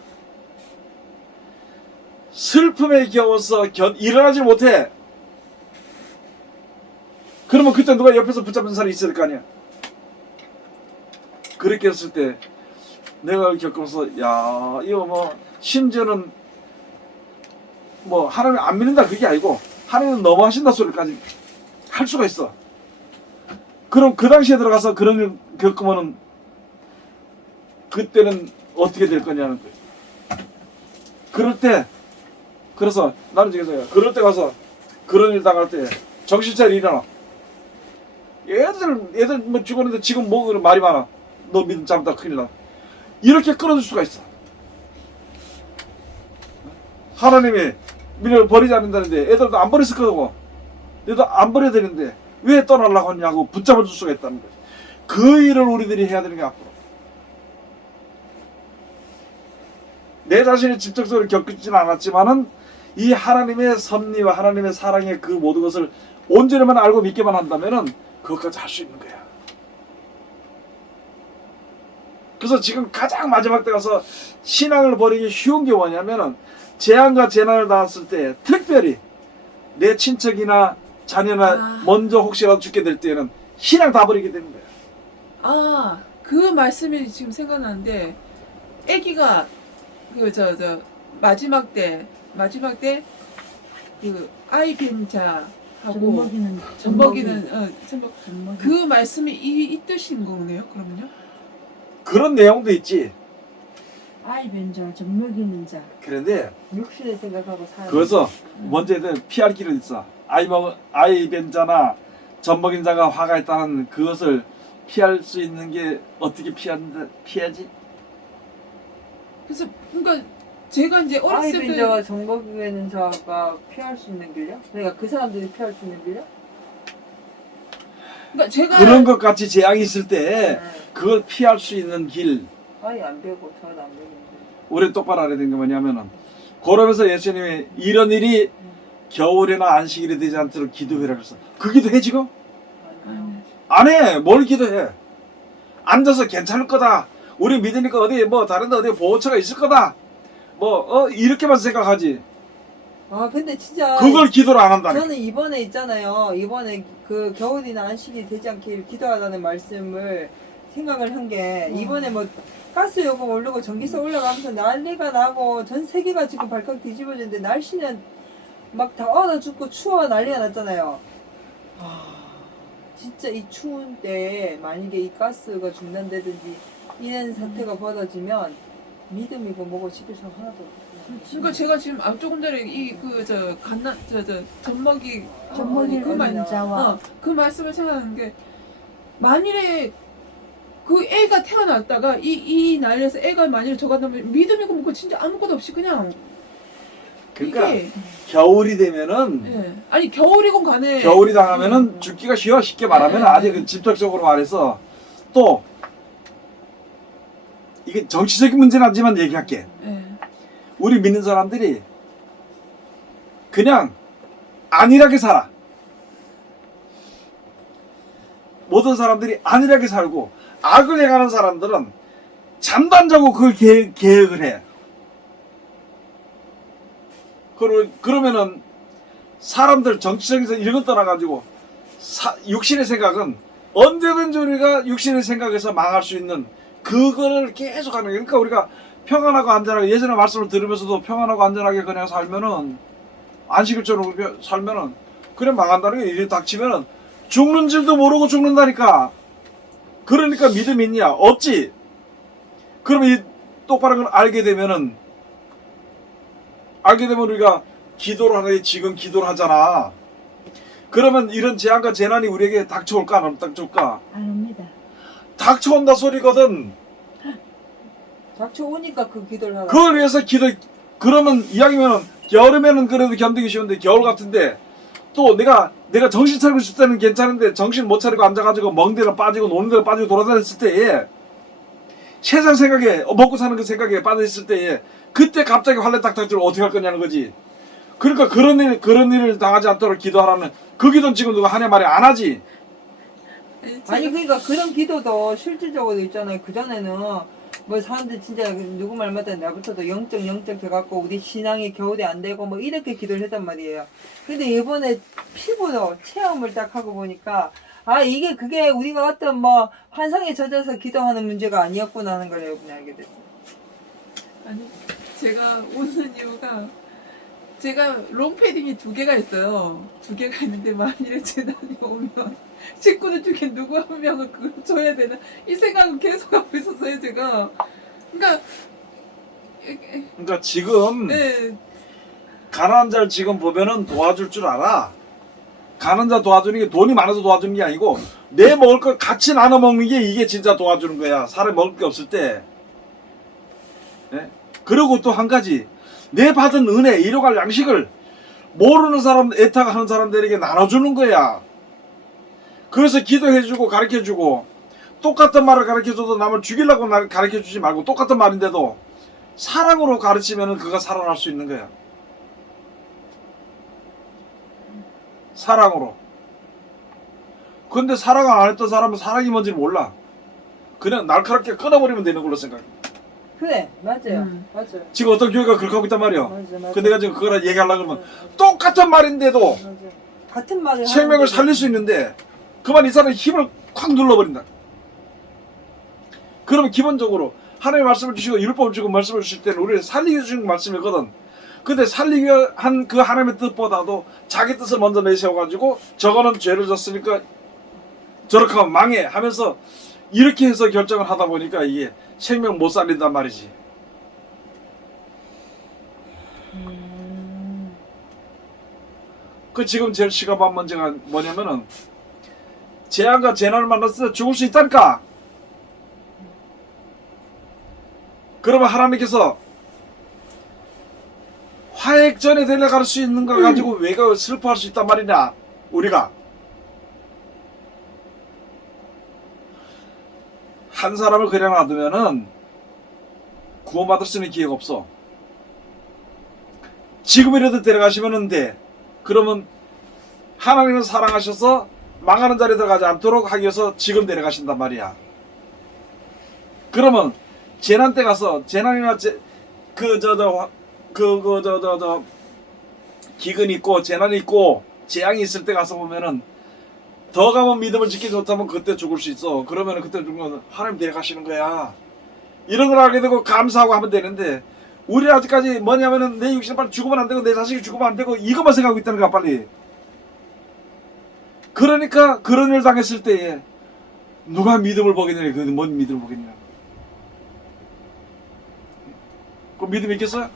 슬픔에 겨워서 일어나지 못해. 그러면 그때 누가 옆에서 붙잡는 사람이 있을 거 아니야. 그렇게 했을 때 내가 겪으면서 야 이거 뭐 심지어는 뭐 하나님 안 믿는다 그게 아니고 하나님은 너무하신다 소리까지 할 수가 있어. 그럼 그 당시에 들어가서 그런 일 겪으면은 그때는 어떻게 될 거냐는 거예요. 그래서 나는 지금 그럴 때 가서 그런 일 당할 때 정신 차려 일어나. 애들 뭐 죽었는데 지금 뭐 말이 많아. 너 믿음 잘못다 큰일 나. 이렇게 끌어줄 수가 있어. 하나님이 민을 버리지 않는다는데 애들도 안 버렸을 거고 애도 안 버려야 되는데 왜 떠나려고 하냐고 붙잡아 줄 수가 있다는 거지. 그 일을 우리들이 해야 되는 게 앞으로. 내 자신이 직접적으로 겪지는 않았지만은 이 하나님의 섭리와 하나님의 사랑의 그 모든 것을 온전히만 알고 믿기만 한다면은 그것까지 할 수 있는 거야. 그래서 지금 가장 마지막 때 가서 신앙을 버리기 쉬운 게 뭐냐면은 재앙과 재난을 당했을 때 특별히 내 친척이나 자녀나 먼저 혹시라도 죽게 될 때는 신앙 다 버리게 되는 거야. 그 말씀이 지금 생각나는데 아기가 마지막 때 그 아이 벤자하고 젖먹이는 그 말씀이 이 뜻인 거네요. 그러면요? 그런 내용도 있지. 아이 벤자, 젖먹이는 자. 그런데 육신을 생각하고 사는. 그래서 먼저 피할 길은 있어. 아이 벤자나 젖먹인 자가 화가 있다는 그것을 피할 수 있는 게 어떻게 피하지? 그래서 그러니까 제가 이제 어렸을 때 아이벤자와 정복이는 자가 피할 수 있는 길요? 그러니까 그 사람들이 피할 수 있는 길요? 그러니까 제가 그런 것 같이 재앙이 있을 때 그걸 피할 수 있는 길. 아이 안 배고 저안 배는데. 우리 똑바로 알아야 되는 게 뭐냐면은 그러면서 예수님이 이런 일이 겨울이나 안식일이 되지 않도록 기도해라 그랬어. 그 기도해 지금? 안 해. 뭘 기도해? 앉아서 괜찮을 거다. 우리 믿으니까 어디 뭐 다른 데 어디 보호처가 있을 거다. 이렇게만 생각하지. 근데 진짜 그걸 기도를 안 한다니까. 저는 이번에 있잖아요. 이번에 그 겨울이나 안식이 되지 않게 기도하라는 말씀을 생각을 한 게 이번에 뭐 가스 요금 오르고 전기세 올라가면서 난리가 나고 전 세계가 지금 발칵 뒤집어지는데 날씨는 막 다 얼어 죽고 추워 난리가 났잖아요. 진짜 이 추운 때에 만약에 이 가스가 중단되든지 이런 사태가 벌어지면 믿음이고 뭐고 지킬 사람 하나도 없어요. 그러니까 제가 지금 조금 전에 젖먹이는 젖먹이는 자와 그 말씀을 생각하는 게 만일에 그 애가 태어났다가 이 나이에서 애가 만일에 저간다면 믿음이고 뭐고 진짜 아무것도 없이 그냥 그러니까 이게 겨울이 되면은 아니 겨울이건 간에 겨울이 당하면은 죽기가 쉬워. 쉽게 말하면 아직 직접적으로 말해서 또 이게 정치적인 문제는 아니지만 얘기할게. 우리 믿는 사람들이 그냥 안일하게 살아. 모든 사람들이 안일하게 살고 악을 행하는 사람들은 잠도 안 자고 그걸 계획을 해. 그러면은 사람들 정치적인 이런 거 떠나가지고 육신의 생각은 언제든지 우리가 육신의 생각에서 망할 수 있는 그거를 계속 하는 거예요. 그러니까 우리가 평안하고 안전하게 예전에 말씀을 들으면서도 평안하고 안전하게 그냥 살면은 안식일처럼 그렇게 살면은 그냥 망한다는 게 일이 닥치면은 죽는 줄도 모르고 죽는다니까. 그러니까 믿음 있냐? 없지. 그러면 이 똑바른 걸 알게 되면 우리가 기도를 하는데 지금 기도를 하잖아. 그러면 이런 재앙과 재난이 우리에게 닥쳐올까 안 닥쳐올까? 안 옵니다. 닥쳐온다 소리거든. 닥쳐오니까 그 기도를 하라. 그걸 위해서 그러면 이왕이면 여름에는 그래도 견디기 쉬운데 겨울 같은데 또 내가 정신 차리고 있을 때는 괜찮은데 정신 못 차리고 앉아가지고 먹는 데로 빠지고 노는 데로 빠지고 돌아다녔을 때에 세상 생각에 먹고 사는 그 생각에 빠져있을 때에 그때 갑자기 환란 딱 닥치면 어떻게 할 거냐는 거지. 그러니까 그런 일을 당하지 않도록 기도하라는 그 기도는 지금 누가 하냐 말이 안 하지. 아니 그러니까 그런 기도도 실질적으로 있잖아요. 그전에는 뭐 사람들 진짜 누구 말마다 나부터도 영적 해갖고 우리 신앙이 겨울에 안 되고 뭐 이렇게 기도를 했단 말이에요. 근데 이번에 피부로 체험을 딱 하고 보니까 아 이게 그게 우리가 어떤 뭐 환상에 젖어서 기도하는 문제가 아니었구나 하는 걸 이번에 알게 됐어요. 아니 제가 오는 이유가 제가 롱패딩이 2개가 있어요. 2개가 있는데 만일에 재난이 오면 식구들 중에 누구 한 명은 그걸 줘야 되나 이 생각은 계속 하고 있었어요 제가. 그러니까 지금 네. 가난한 자를 지금 보면은 도와줄 줄 알아. 가난한 자 도와주는 게 돈이 많아서 도와주는 게 아니고 내 먹을 걸 같이 나눠 먹는 게 이게 진짜 도와주는 거야. 사람이 먹을 게 없을 때. 네? 그리고 또 한 가지 내 받은 은혜, 이뤄갈 양식을 모르는 사람, 애타하는 사람들에게 나눠주는 거야. 그래서 기도해주고 가르쳐주고 똑같은 말을 가르쳐줘도 남을 죽이려고 가르쳐주지 말고 똑같은 말인데도 사랑으로 가르치면 그가 살아날 수 있는 거야. 사랑으로. 근데 사랑 안 했던 사람은 사랑이 뭔지 몰라. 그냥 날카롭게 끊어버리면 되는 걸로 생각해. 그래 맞아요. 맞아요. 지금 어떤 교회가 그렇게 하고 있단 말이야. 맞아요. 근데 내가 지금 그거를 얘기하려고 그러면 똑같은 말인데도 맞아요. 같은 말을 생명을 하는데도 살릴 수 있는데 그만 이 사람의 힘을 콱 눌러버린다. 그러면 기본적으로 하나님의 말씀을 주시고 율법을 주고 말씀을 주실 때는 우리를 살리기 주신 말씀이거든. 근데 살리기 위한 그 하나님의 뜻보다도 자기 뜻을 먼저 내세워가지고 저거는 죄를 졌으니까 저렇게 하면 망해 하면서 이렇게 해서 결정을 하다 보니까 이게 생명 못 살린단 말이지. 그 지금 제일 시급한 문제가 뭐냐면은 재앙과 재난을 만났을 때 죽을 수 있다니까. 그러면 하나님께서 화액전에 데려갈 수 있는 걸 가지고 왜 슬퍼할 수 있단 말이냐 우리가. 한 사람을 그냥 놔두면은 구원받을 수 있는 기회가 없어. 지금이라도 데려가시면 돼. 그러면 하나님은 사랑하셔서 망하는 자리에 들어가지 않도록 하기 위해서 지금 데려가신단 말이야. 그러면 재난 때 가서 재난이나 기근이 있고 재난이 있고 재앙이 있을 때 가서 보면은 더 가면 믿음을 지키지 못하면 그때 죽을 수 있어. 그러면 그때 죽으면 하나님 데려가시는 거야. 이런 걸 알게 되고 감사하고 하면 되는데 우리는 아직까지 뭐냐면은 내 육신은 빨리 죽으면 안 되고 내 자식이 죽으면 안 되고 이것만 생각하고 있다는 거야 빨리. 그러니까 그런 일 당했을 때에 누가 믿음을 보겠느냐. 그 뭔 믿음을 보겠느냐. 그 믿음 있겠어요?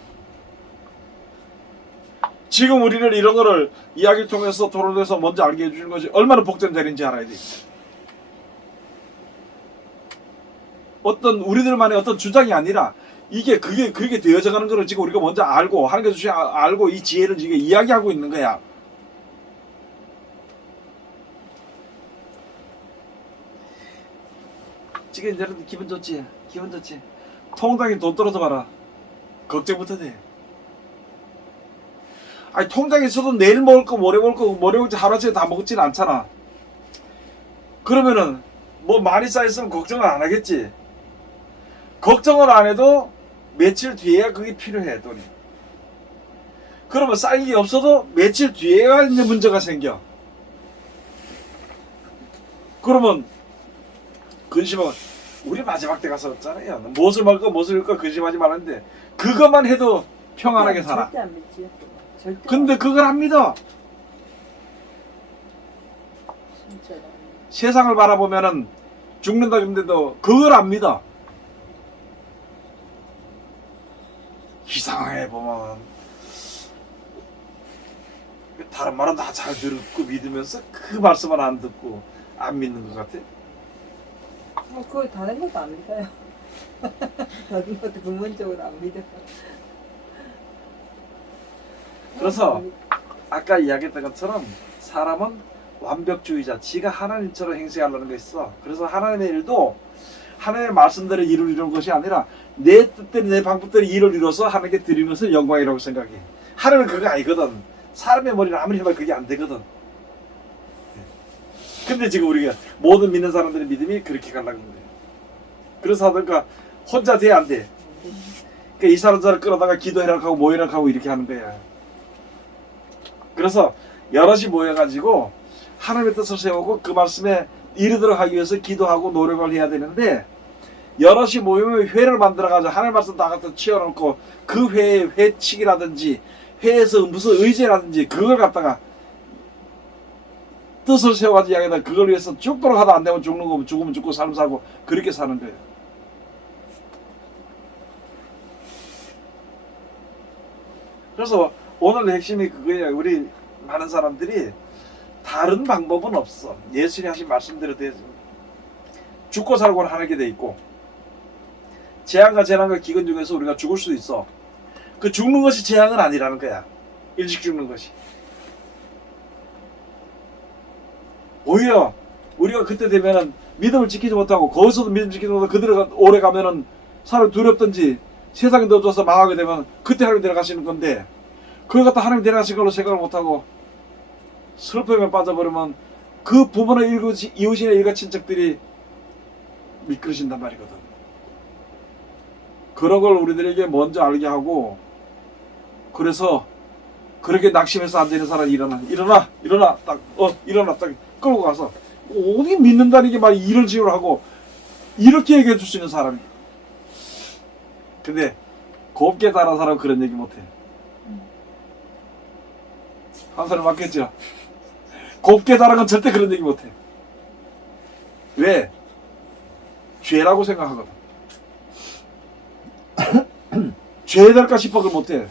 지금 우리를 이런 거를 이야기를 통해서 토론해서 먼저 알게 해주는 것이 얼마나 복된 자리인지 알아야 돼. 어떤 우리들만의 어떤 주장이 아니라 그게 되어져 가는 거를 지금 우리가 먼저 알고 하나님께서 주신 알고 이 지혜를 지금 이야기하고 있는 거야. 지금 여러분 기분 좋지? 기분 좋지? 통장에 돈 떨어져 봐라. 걱정부터 돼. 아니 통장에 있어도 내일 먹을 거 모레 먹을 거 모레 먹을 거 하루아침에 다 먹지는 않잖아. 그러면은 뭐 많이 쌓였으면 걱정을 안 하겠지. 걱정을 안 해도 며칠 뒤에야 그게 필요해 돈이. 그러면 쌓인 게 없어도 며칠 뒤에야 이제 문제가 생겨. 그러면 근심하면 우리 마지막 때 가서 했잖아요. 무엇을 먹을까 무엇을 입을까 거짓말하지 말았는데 그것만 해도 평안하게 살아. 절대 안 믿지. 절대. 근데 그걸 안 믿어. 진짜. 세상을 바라보면은 죽는다 그런데도 그걸 안 믿어. 이상하게 보면 다른 말은 다 잘 듣고 믿으면서 그 말씀은 안 듣고 안 믿는 것 같아. 그거 다른 것도 안 믿어요. 다른 것도 근본적으로 안 믿어요. 그래서 아까 이야기했던 것처럼 사람은 완벽주의자, 지가 하나님처럼 행세하려는 게 있어. 그래서 하나님의 일도 하나님의 말씀대로 일을 이루는 것이 아니라 내 뜻대로 내 방법대로 일을 이뤄서 하나님께 드리는 것을 영광이라고 생각해. 하나님은 그거 아니거든. 사람의 머리는 아무리 해봐도 그게 안 되거든. 근데 지금 우리가 모든 믿는 사람들의 믿음이 그렇게 가려는 거야. 그래서 하니까 혼자 돼 안 돼. 그러니까 이 사람 저를 끌어다가 기도해라 하고 모여라 하고 이렇게 하는 거야. 그래서 여럿이 모여가지고 하나님의 뜻을 세우고 그 말씀에 이르도록 하기 위해서 기도하고 노력을 해야 되는데 여럿이 모이면 회를 만들어가지고 하나님 말씀 다 갖다 치워놓고 그 회의 회칙이라든지 회에서 무슨 의제라든지 그걸 갖다가 뜻을 세워가지고 이야기하다 그걸 위해서 죽도록 하다 안 되면 죽는 거고 죽으면 죽고 살면 살고 그렇게 사는 거예요. 그래서 오늘 핵심이 그거예요. 우리 많은 사람들이 다른 방법은 없어. 예수님이 하신 말씀대로 죽고 살고는 하게 돼 있고 재앙과 재난과 기근 중에서 우리가 죽을 수도 있어. 그 죽는 것이 재앙은 아니라는 거야. 일찍 죽는 것이. 오히려 우리가 그때 되면은 믿음을 지키지 못하고 거기서도 믿음 지키지 못하고 그대로 오래 가면은 사람이 두렵든지 세상에 넣어줘서 망하게 되면 그때 하나님 데려가시는 건데 그걸 갖다 하나님 데려가신 걸로 생각을 못하고 슬픔에 빠져버리면 그 부모나 이웃이나 일가 친척들이 미끄러진단 말이거든. 그런 걸 우리들에게 먼저 알게 하고 그래서 그렇게 낙심해서 앉아있는 사람이 일어나 딱 일어나 딱 끌고 가서 어디 믿는다는 게 막 이런 식으로 하고 이렇게 얘기해 줄 수 있는 사람이. 근데 곱게 달한 사람은 그런 얘기 못해. 한 사람 맞겠죠? 곱게 달한 건 절대 그런 얘기 못해. 왜? 죄라고 생각하거든. 죄될까 싶어 그걸 못해.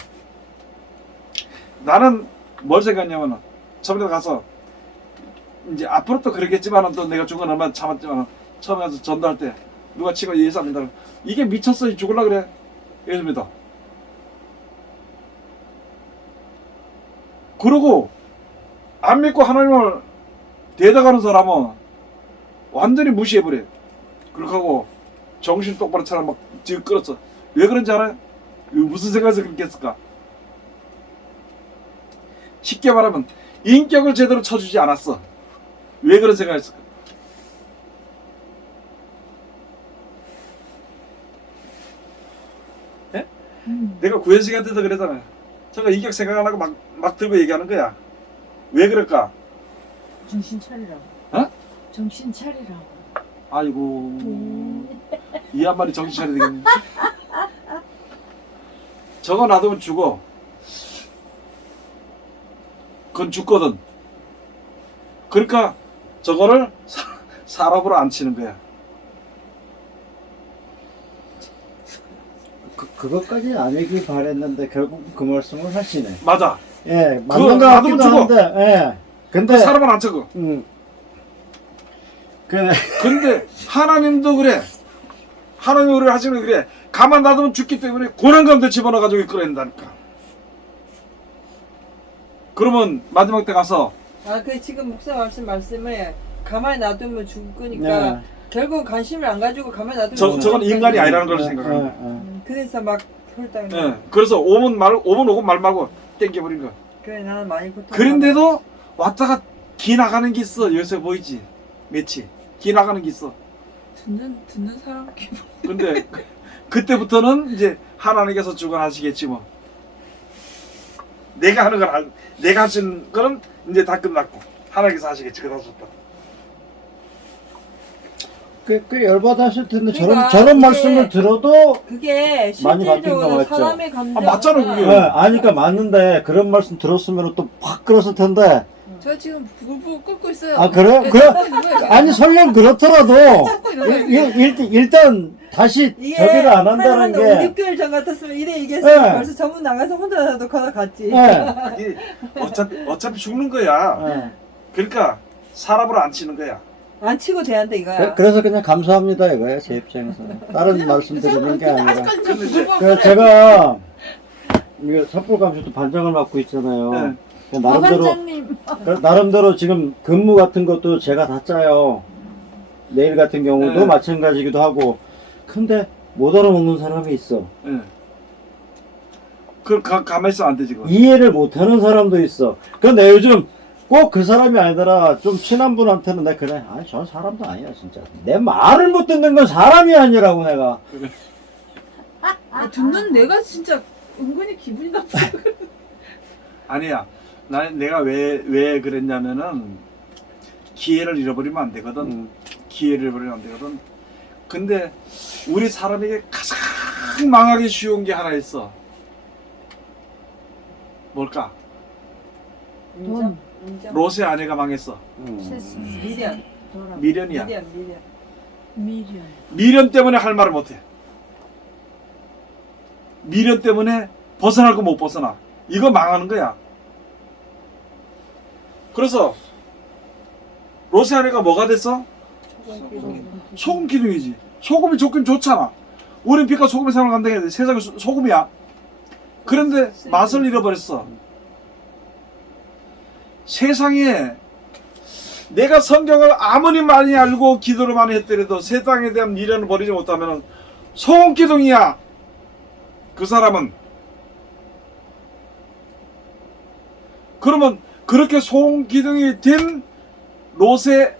나는 뭘 생각했냐면 처음에 가서 이제 앞으로 또 그러겠지만 또 내가 죽은 얼마 참았지만 처음에 가서 전도할 때 누가 치고 예수 안 믿다 이게 미쳤어 죽을라 그래 예수 믿어. 그러고 안 믿고 하나님을 대적하는 사람은 완전히 무시해버려. 그렇게 하고 정신 똑바로 차려 막 지금 끌었어. 왜 그런지 알아요? 무슨 생각에서 그렇게 했을까? 쉽게 말하면 인격을 제대로 쳐주지 않았어. 왜 그런 생각을 했을까? 예? 내가 구현식한테도 그랬잖아요. 제가 인격 생각 안 하고 막 들고 얘기하는 거야. 왜 그럴까? 정신 차리라고. 어? 정신 차리라고. 아이고 이 한 마리 정신 차려야 되겠네. 저거 놔두면 죽어. 그건 죽거든. 그러니까 저거를 사람으로 안 치는 거야. 그것까지 안 하길 바랬는데 결국 그 말씀을 하시네. 맞아. 예, 그거 맞는 거 놔두면 같기도 죽어. 한데, 예. 근데, 그 사람은 안 쳐고. 근데 하나님도 그래. 하나님이 우리를 하시는 게 그래. 가만 놔두면 죽기 때문에 고난 가운데 집어넣어가지고 이끌어낸다니까. 그러면 마지막 때 가서 그 지금 목사 말씀에 가만히 놔두면 죽으니까 네. 결국 관심을 안 가지고 가만히 놔두면 저건 인간이 아니라는 걸 예, 생각하는 예, 예. 그래서 막 혈당. 예. 그래서 오면 오고 말 말고 땡겨버린 거야. 그래 나는 많이 고통. 그런데도 왔다가 기 나가는 게 있어. 요새 보이지? 며칠 기 나가는 게 있어. 듣는 사람 기분. 근데 그때부터는 이제 하나님께서 주관하시겠지 뭐. 내가 하는 건 내가 할 수 있는 거는 이제 다 끝났고 하나님께서 하시겠지. 그다음부터 꽤 열받았을 텐데 그러니까 저런 그게- 말씀을 들어도 그게 많이 바뀐 거 실질적으로 맞죠? 사람의 감정. 맞잖아, 그게. 네, 아니까 맞는데 그런 말씀 들었으면 또 확 끌었을 텐데 저 지금 부글부글 끓고 있어요. 아 그래요? 네, 그래? 참고 있는 거예요. 아니 설령 그렇더라도 참고 있는 거예요. 일단 다시 이게 저기를 안 한다는 한 게 5, 6개월 전 같았으면 이래 얘기했으면 네. 벌써 전문 나가서 혼자라도 걸어갔지. 네. 이게 어차피 죽는 거야. 네. 그러니까 사람으로 안 치는 거야. 안 치고 대한다 이거야. 그래서 그냥 감사합니다 이거예요 제 입장에서 다른 말씀 드리는 게 근데 아니라 아직까지 저 근데 부글부글 그래서 제가 이거 삿불감시도 반장을 맡고 있잖아요. 네. 반장님. 나름대로 지금 근무 같은 것도 제가 다 짜요. 내일 같은 경우도 네. 마찬가지기도 하고. 근데 못 알아먹는 사람이 있어. 예. 그걸 가만히 있으면 안 되지, 그거. 이해를 못하는 사람도 있어. 근데 요즘 꼭 그 사람이 아니더라. 좀 친한 분한테는 내가 그래. 아니 저 사람도 아니야 진짜. 내 말을 못 듣는 건 사람이 아니라고 내가. 듣는 내가 진짜 은근히 기분이 나빠. 아니야. 내가 왜 그랬냐면은 기회를 잃어버리면 안 되거든. 기회를 잃어버리면 안 되거든. 근데 우리 사람에게 가장 망하기 쉬운 게 하나 있어. 뭘까? 인정? 인정? 롯의 아내가 망했어. 세스. 미련. 돌아. 미련이야. 미련, 미련. 미련. 미련 때문에 할 말을 못해. 미련 때문에 벗어날 거 못 벗어나. 이거 망하는 거야. 그래서 롯의 아내가 뭐가 됐어? 소금 기둥이지. 소금이 좋긴 좋잖아. 우린 빛과 소금의 삶을 감당해야 돼. 세상에 소금이야. 그런데 맛을 잃어버렸어. 세상에 내가 성경을 아무리 많이 알고 기도를 많이 했더라도 세상에 대한 미련을 버리지 못하면 소금 기둥이야. 그 사람은. 그러면 그렇게 소금 기둥이 된 롯의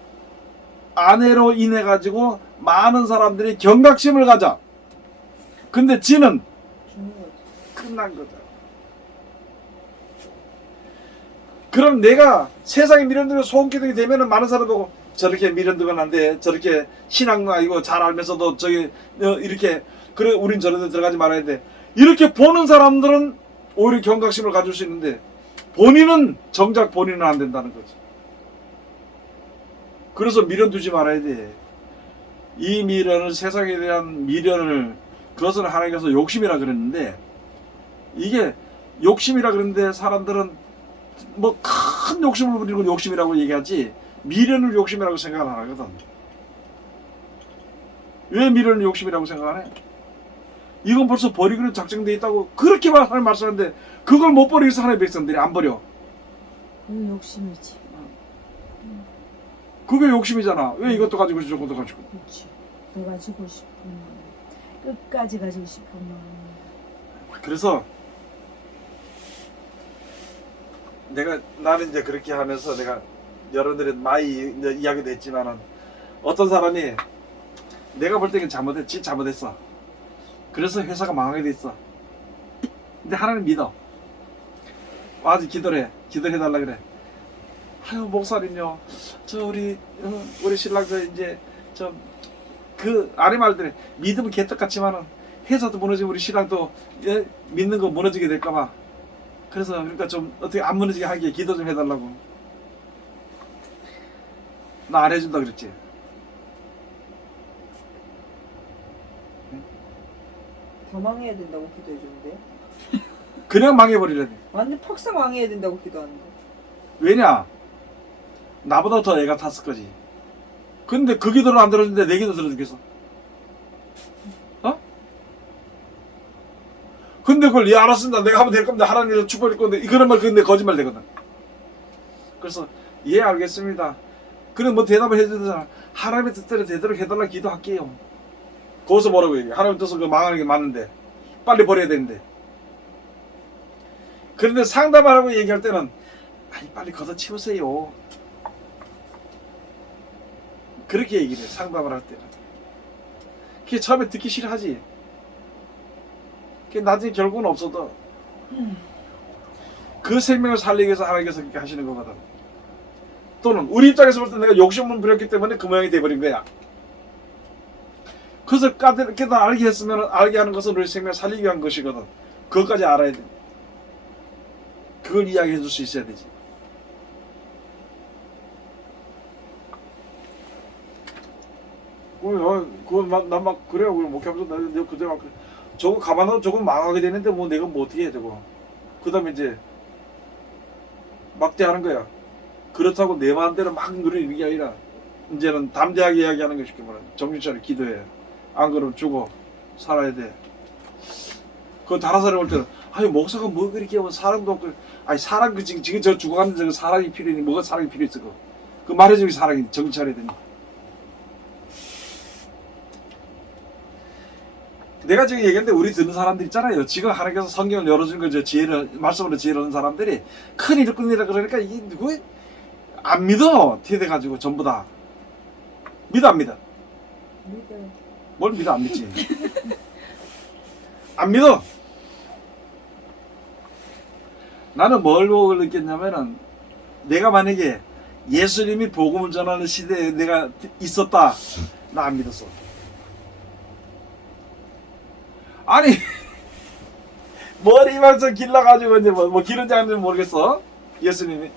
아내로 인해 가지고 많은 사람들이 경각심을 가져. 근데 지는 죽는 거지. 끝난 거죠. 그럼 내가 세상에 미련들고 소금기둥이 되면은 많은 사람 보고 저렇게 미련들면 안 돼. 저렇게 신앙 아니고 잘 알면서도 저기 이렇게 그래 우린 저런 데 들어가지 말아야 돼. 이렇게 보는 사람들은 오히려 경각심을 가질 수 있는데 본인은 정작 본인은 안 된다는 거지. 그래서 미련 두지 말아야 돼. 이 미련을 세상에 대한 미련을 그것을 하나님께서 욕심이라 그랬는데 이게 욕심이라 그랬는데 사람들은 뭐 큰 욕심을 부리는 욕심이라고 얘기하지 미련을 욕심이라고 생각을 안 하거든. 왜 미련을 욕심이라고 생각 안 해? 이건 벌써 버리기로 작정돼 있다고 그렇게 하나님 말씀하는데 그걸 못 버리기 위해서 하나님의 백성들이 안 버려. 그 욕심이지. 그게 욕심이잖아. 왜 이것도 가지고 저것도 가지고. 그렇지. 너 가지고 싶은 마음. 끝까지 가지고 싶은 마음. 그래서 나는 이제 그렇게 하면서 내가 여러분들이 많이 이야기도 했지만은 어떤 사람이 내가 볼 때는 잘못했어. 그래서 회사가 망하게 됐어. 근데 하나님 믿어. 와서 기도해달라 그래. 아유 목사님요, 저 우리 신랑 저 이제 그 아래 말들에 믿음은 개떡같지만은 회사도 무너지면 우리 신랑도 믿는 거 무너지게 될까봐. 그래서 그러니까 좀 어떻게 안 무너지게 하기에 기도 좀 해달라고. 나 안 해준다 그랬지. 더 망해야 된다고 기도해 주는데. 그냥 망해버리려니. 완전 팍상 망해야 된다고 기도하는데. 왜냐? 나보다 더 애가 탔을 거지. 근데 그 기도를 안 들어주는데 내 기도 들어주겠어? 어? 근데 그걸 예 알았습니다. 내가 하면 될 겁니다. 하나님께서 축복할 건데 그런 말 근데 거짓말 되거든. 그래서 예 알겠습니다. 그래 뭐 대답을 해야 되잖아. 하나님의 뜻대로 되도록 해달라 기도할게요. 거기서 뭐라고 얘기해? 하나님의 뜻은 그 망하는 게 맞는데 빨리 버려야 되는데. 그런데 상담하라고 얘기할 때는 아니 빨리 걷어치우세요. 그렇게 얘기를 해. 상담을 할 때는. 그게 처음에 듣기 싫어하지. 그게 나중에 결국은 없어도 그 생명을 살리기 위해서 하나님께서 그렇게 하시는 거거든. 또는 우리 입장에서 볼 때 내가 욕심을 부렸기 때문에 그 모양이 돼버린 거야. 그것을 깨달아 알게 했으면 알게 하는 것은 우리 생명을 살리기 위한 것이거든. 그것까지 알아야 돼. 그걸 이야기해 줄 수 있어야 되지. 난 막 그래요. 목회하면서 내가 그때 막 그래. 저거 가만히 저거 망하게 되는데 뭐 내가 뭐 어떻게 해 저거. 그 다음에 이제 막대하는 거야. 그렇다고 내 마음대로 막 누리는 게 아니라 이제는 담대하게 이야기하는 게 쉽게 말해. 정신 차려 기도해. 안 그러면 죽어. 살아야 돼. 그 다른 사람이 올 때는 아니 목사가 뭐 그렇게 하면 사랑도 없고 아니 사랑 그 지금 저 죽어가는 저거 사랑이 필요해. 뭐가 사랑이 필요했어 그 말해주기 사랑이 정신 차려야 되니. 내가 지금 얘기했는데 우리 듣는 사람들 있잖아요. 지금 하나님께서 성경을 열어준 거죠. 지혜를 말씀으로 지혜를 얻는 사람들이 큰 일을 끝내라 그러니까 이게 누구 안 믿어. 티대가지고 전부 다 믿어 안 믿어? 믿어요. 뭘 믿어 안 믿지? 안 믿어. 나는 뭘 보고 느꼈냐면은 내가 만약에 예수님이 복음을 전하는 시대에 내가 있었다. 나 안 믿었어. 아니 머리만 좀 길러가지고 이제 뭐 기른지 아닌지 모르겠어. 예수님이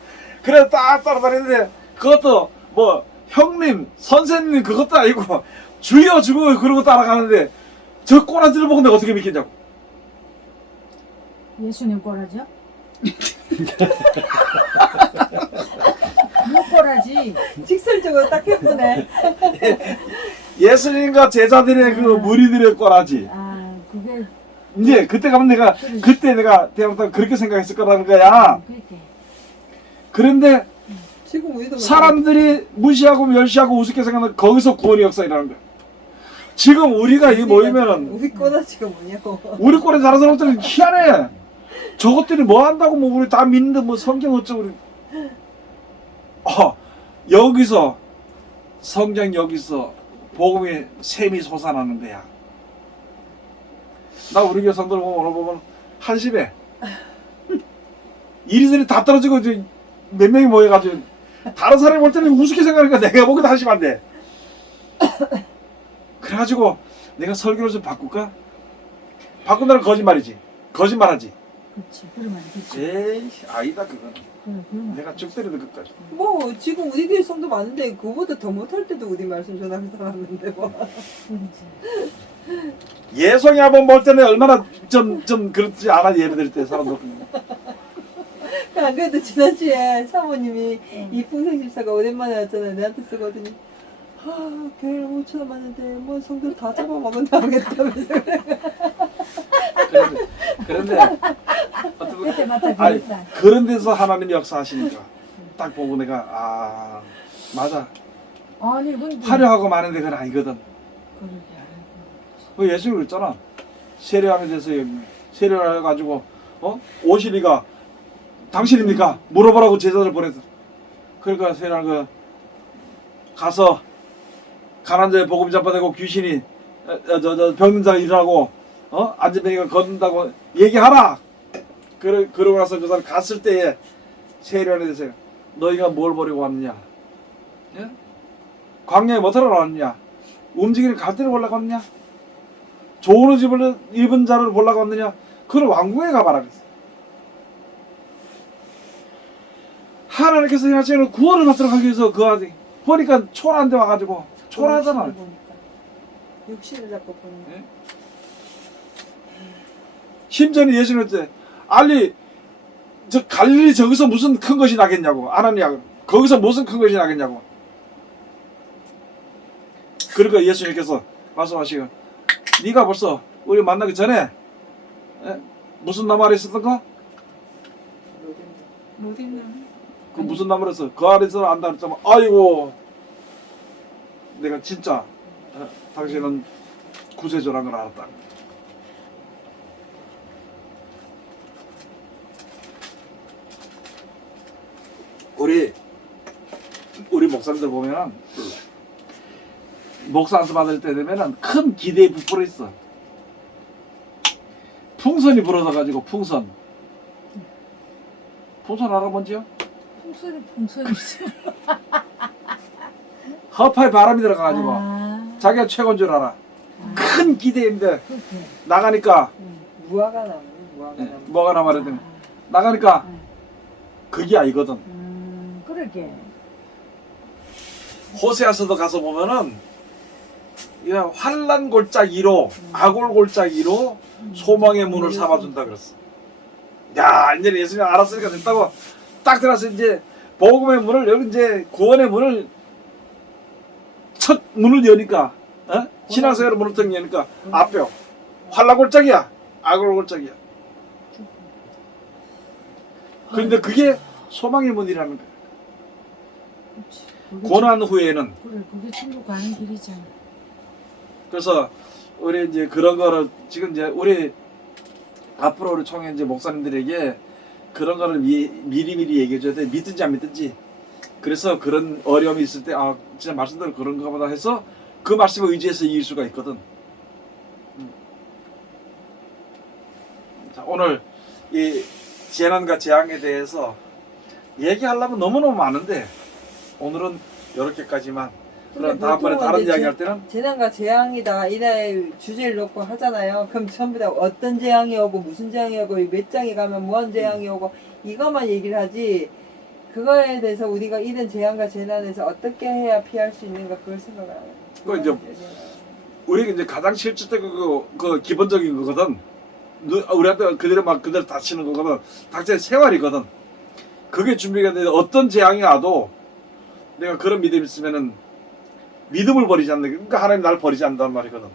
그래 딱 따라다니는데 그것도 뭐 형님 선생님 그것도 아니고 주여 주고 그러고 따라가는데 저 꼬라지를 보고 내가 어떻게 믿겠냐고. 예수님 꼬라지요? 뭐 꼬라지? 직설적으로 딱 해보네. 예수님과 제자들의 그 무리들의 꼬라지. 아 그게 이제 그때 가면 내가 그때 내가 대학부터 그렇게 생각했을 거라는 거야. 그렇게 그런데 지금 우리도 사람들이 무시하고 멸시하고 우습게 생각하는 거기서 구원의 역사 일어나는 거야. 지금 우리가 이 모이면은 우리 꼬다지가 뭐냐고. 우리 꼴에 다른 사람들은 희한해. 저것들이 뭐 한다고 뭐 우리 다 믿는데 뭐 성경 어쩌고 우리. 여기서 성경 여기서 복음의 샘이 솟아나는 거야. 나 우리 교회 성도들 오늘 보면 한심해. 이리저리 다 떨어지고 이제 몇 명이 모여가지고 다른 사람이 볼 때는 우습게 생각하니까 내가 보기도 한심한데. 그래가지고 내가 설교를 좀 바꿀까? 바꾼다는 거짓말이지. 거짓말하지. 그렇지 그러면 그렇지 에이 아니다 그건. 그러면 내가 쭉 때려도 끝까지. 뭐 지금 우리 교회 성도 많은데 그거보다 더 못할 때도 우리 말씀 전하는 사람인데 뭐. 그렇지 예성이 한번 볼 때는 얼마나 좀 그렇지 않아 예배 드릴 때 사람들. 안 그래도 지난주에 사모님이 이풍생 집사가 오랜만에 왔잖아. 내한테 쓰거든요. 교회를 5,000원 받는데 뭐 성도 다 잡아먹은다 하겠다면서. 그런데 어떻게 그때 맞다 아니 그랬다 그런 데서 하나님 역사하시니까 딱 보고 내가 맞아 아니 근데 화려하고 많은데 그건 아니거든. 그러게 그 예수님 그랬잖아. 세례하는 데서 세례를 해가지고 오시리가 당신입니까? 물어보라고 제자들 보냈어. 그러니까 세례하는 거 가서 가난 자의 복음 전파되고 귀신이 병든 자가 일어나고 안전뱅이가 걷는다고 얘기하라. 그러고 나서 그 사람 갔을 때에 세례하는 데서 너희가 뭘 버리고 왔느냐? 예? 광야에 뭐 하러 왔느냐? 움직이는 갈대를 보려고 왔느냐? 좋은 옷을 입은 자를 보려고 왔느냐? 그걸 왕궁에 가봐라 그랬어. 하나님께서 하시는 구원을 받도록 하기 위해서 그 아들 보니까 초라한 데 와가지고 초라하잖아. 육신을 잡고 보는 거. 예? 심지어는 예수님 때 알리 저 갈릴리 저기서 무슨 큰 것이 나겠냐고 아나니아 거기서 무슨 큰 것이 나겠냐고. 그러니까 예수님께서 말씀하시고 네가 벌써 우리 만나기 전에 무슨 나무 아래 있었던가? 로딩남 그 무슨 나무를 했어? 그 아래서 안다 그랬잖아. 아이고 내가 진짜 당신은 구세주라는 걸 알았다. 우리 목사님들 보면은 목사 안수 받을 때 되면은 큰 기대에 부풀어 있어. 풍선이 불어서 가지고 풍선 알아 뭔지요? 풍선이지 허파에 바람이 들어가가지고 아, 자기가 최고인 줄 알아. 큰 기대인데 그렇게. 나가니까 무화과 나무, 무화과 나무. 뭐가 나말하든 나가니까 그게 아니거든. 그러게. 호세아서도 가서 보면은 이런 환란 골짜기로 아골 골짜기로 소망의 문을 삼아준다 그랬어. 야 이제 예수님 알았으니까 됐다고 딱 들어서 이제 복음의 문을 여기 이제 구원의 문을 첫 문을 여니까 신앙생활의 문을 딱 여니까 앞에 환란 골짜기야 아골 골짜기야. 그런데 그게 소망의 문이라는 거야. 그게 고난 후에는. 그래, 그게 천국 가는 길이잖아. 그래서 우리 이제 그런 거를 지금 이제 우리 앞으로 우리 총회 이제 목사님들에게 그런 거를 미리미리 얘기해 줘야 돼. 믿든지 안 믿든지. 그래서 그런 어려움이 있을 때 아 진짜 말씀대로 그런가 보다 해서 그 말씀을 의지해서 이길 수가 있거든. 자, 오늘 이 재난과 재앙에 대해서 얘기하려면 너무너무 많은데 오늘은 이렇게까지만. 그럼 다음번에 다른 이야기 할 때는 재난과 재앙이다 이날 주제를 놓고 하잖아요. 그럼 전부 다 어떤 재앙이 오고 무슨 재앙이 오고 몇 장에 가면 뭔 재앙이 오고 이것만 얘기를 하지 그거에 대해서 우리가 이런 재앙과 재난에서 어떻게 해야 피할 수 있는가 그걸 생각 안 해요. 그 이제 우리가 이제 가장 실질적인 그 기본적인 거거든. 우리한테 그대로 막 그대로 다치는 거거든. 각자의 생활이거든. 그게 준비가 되는데 어떤 재앙이 와도 내가 그런 믿음이 있으면은 믿음을 버리지 않는 그러니까 하나님 나를 버리지 않는단 말이거든.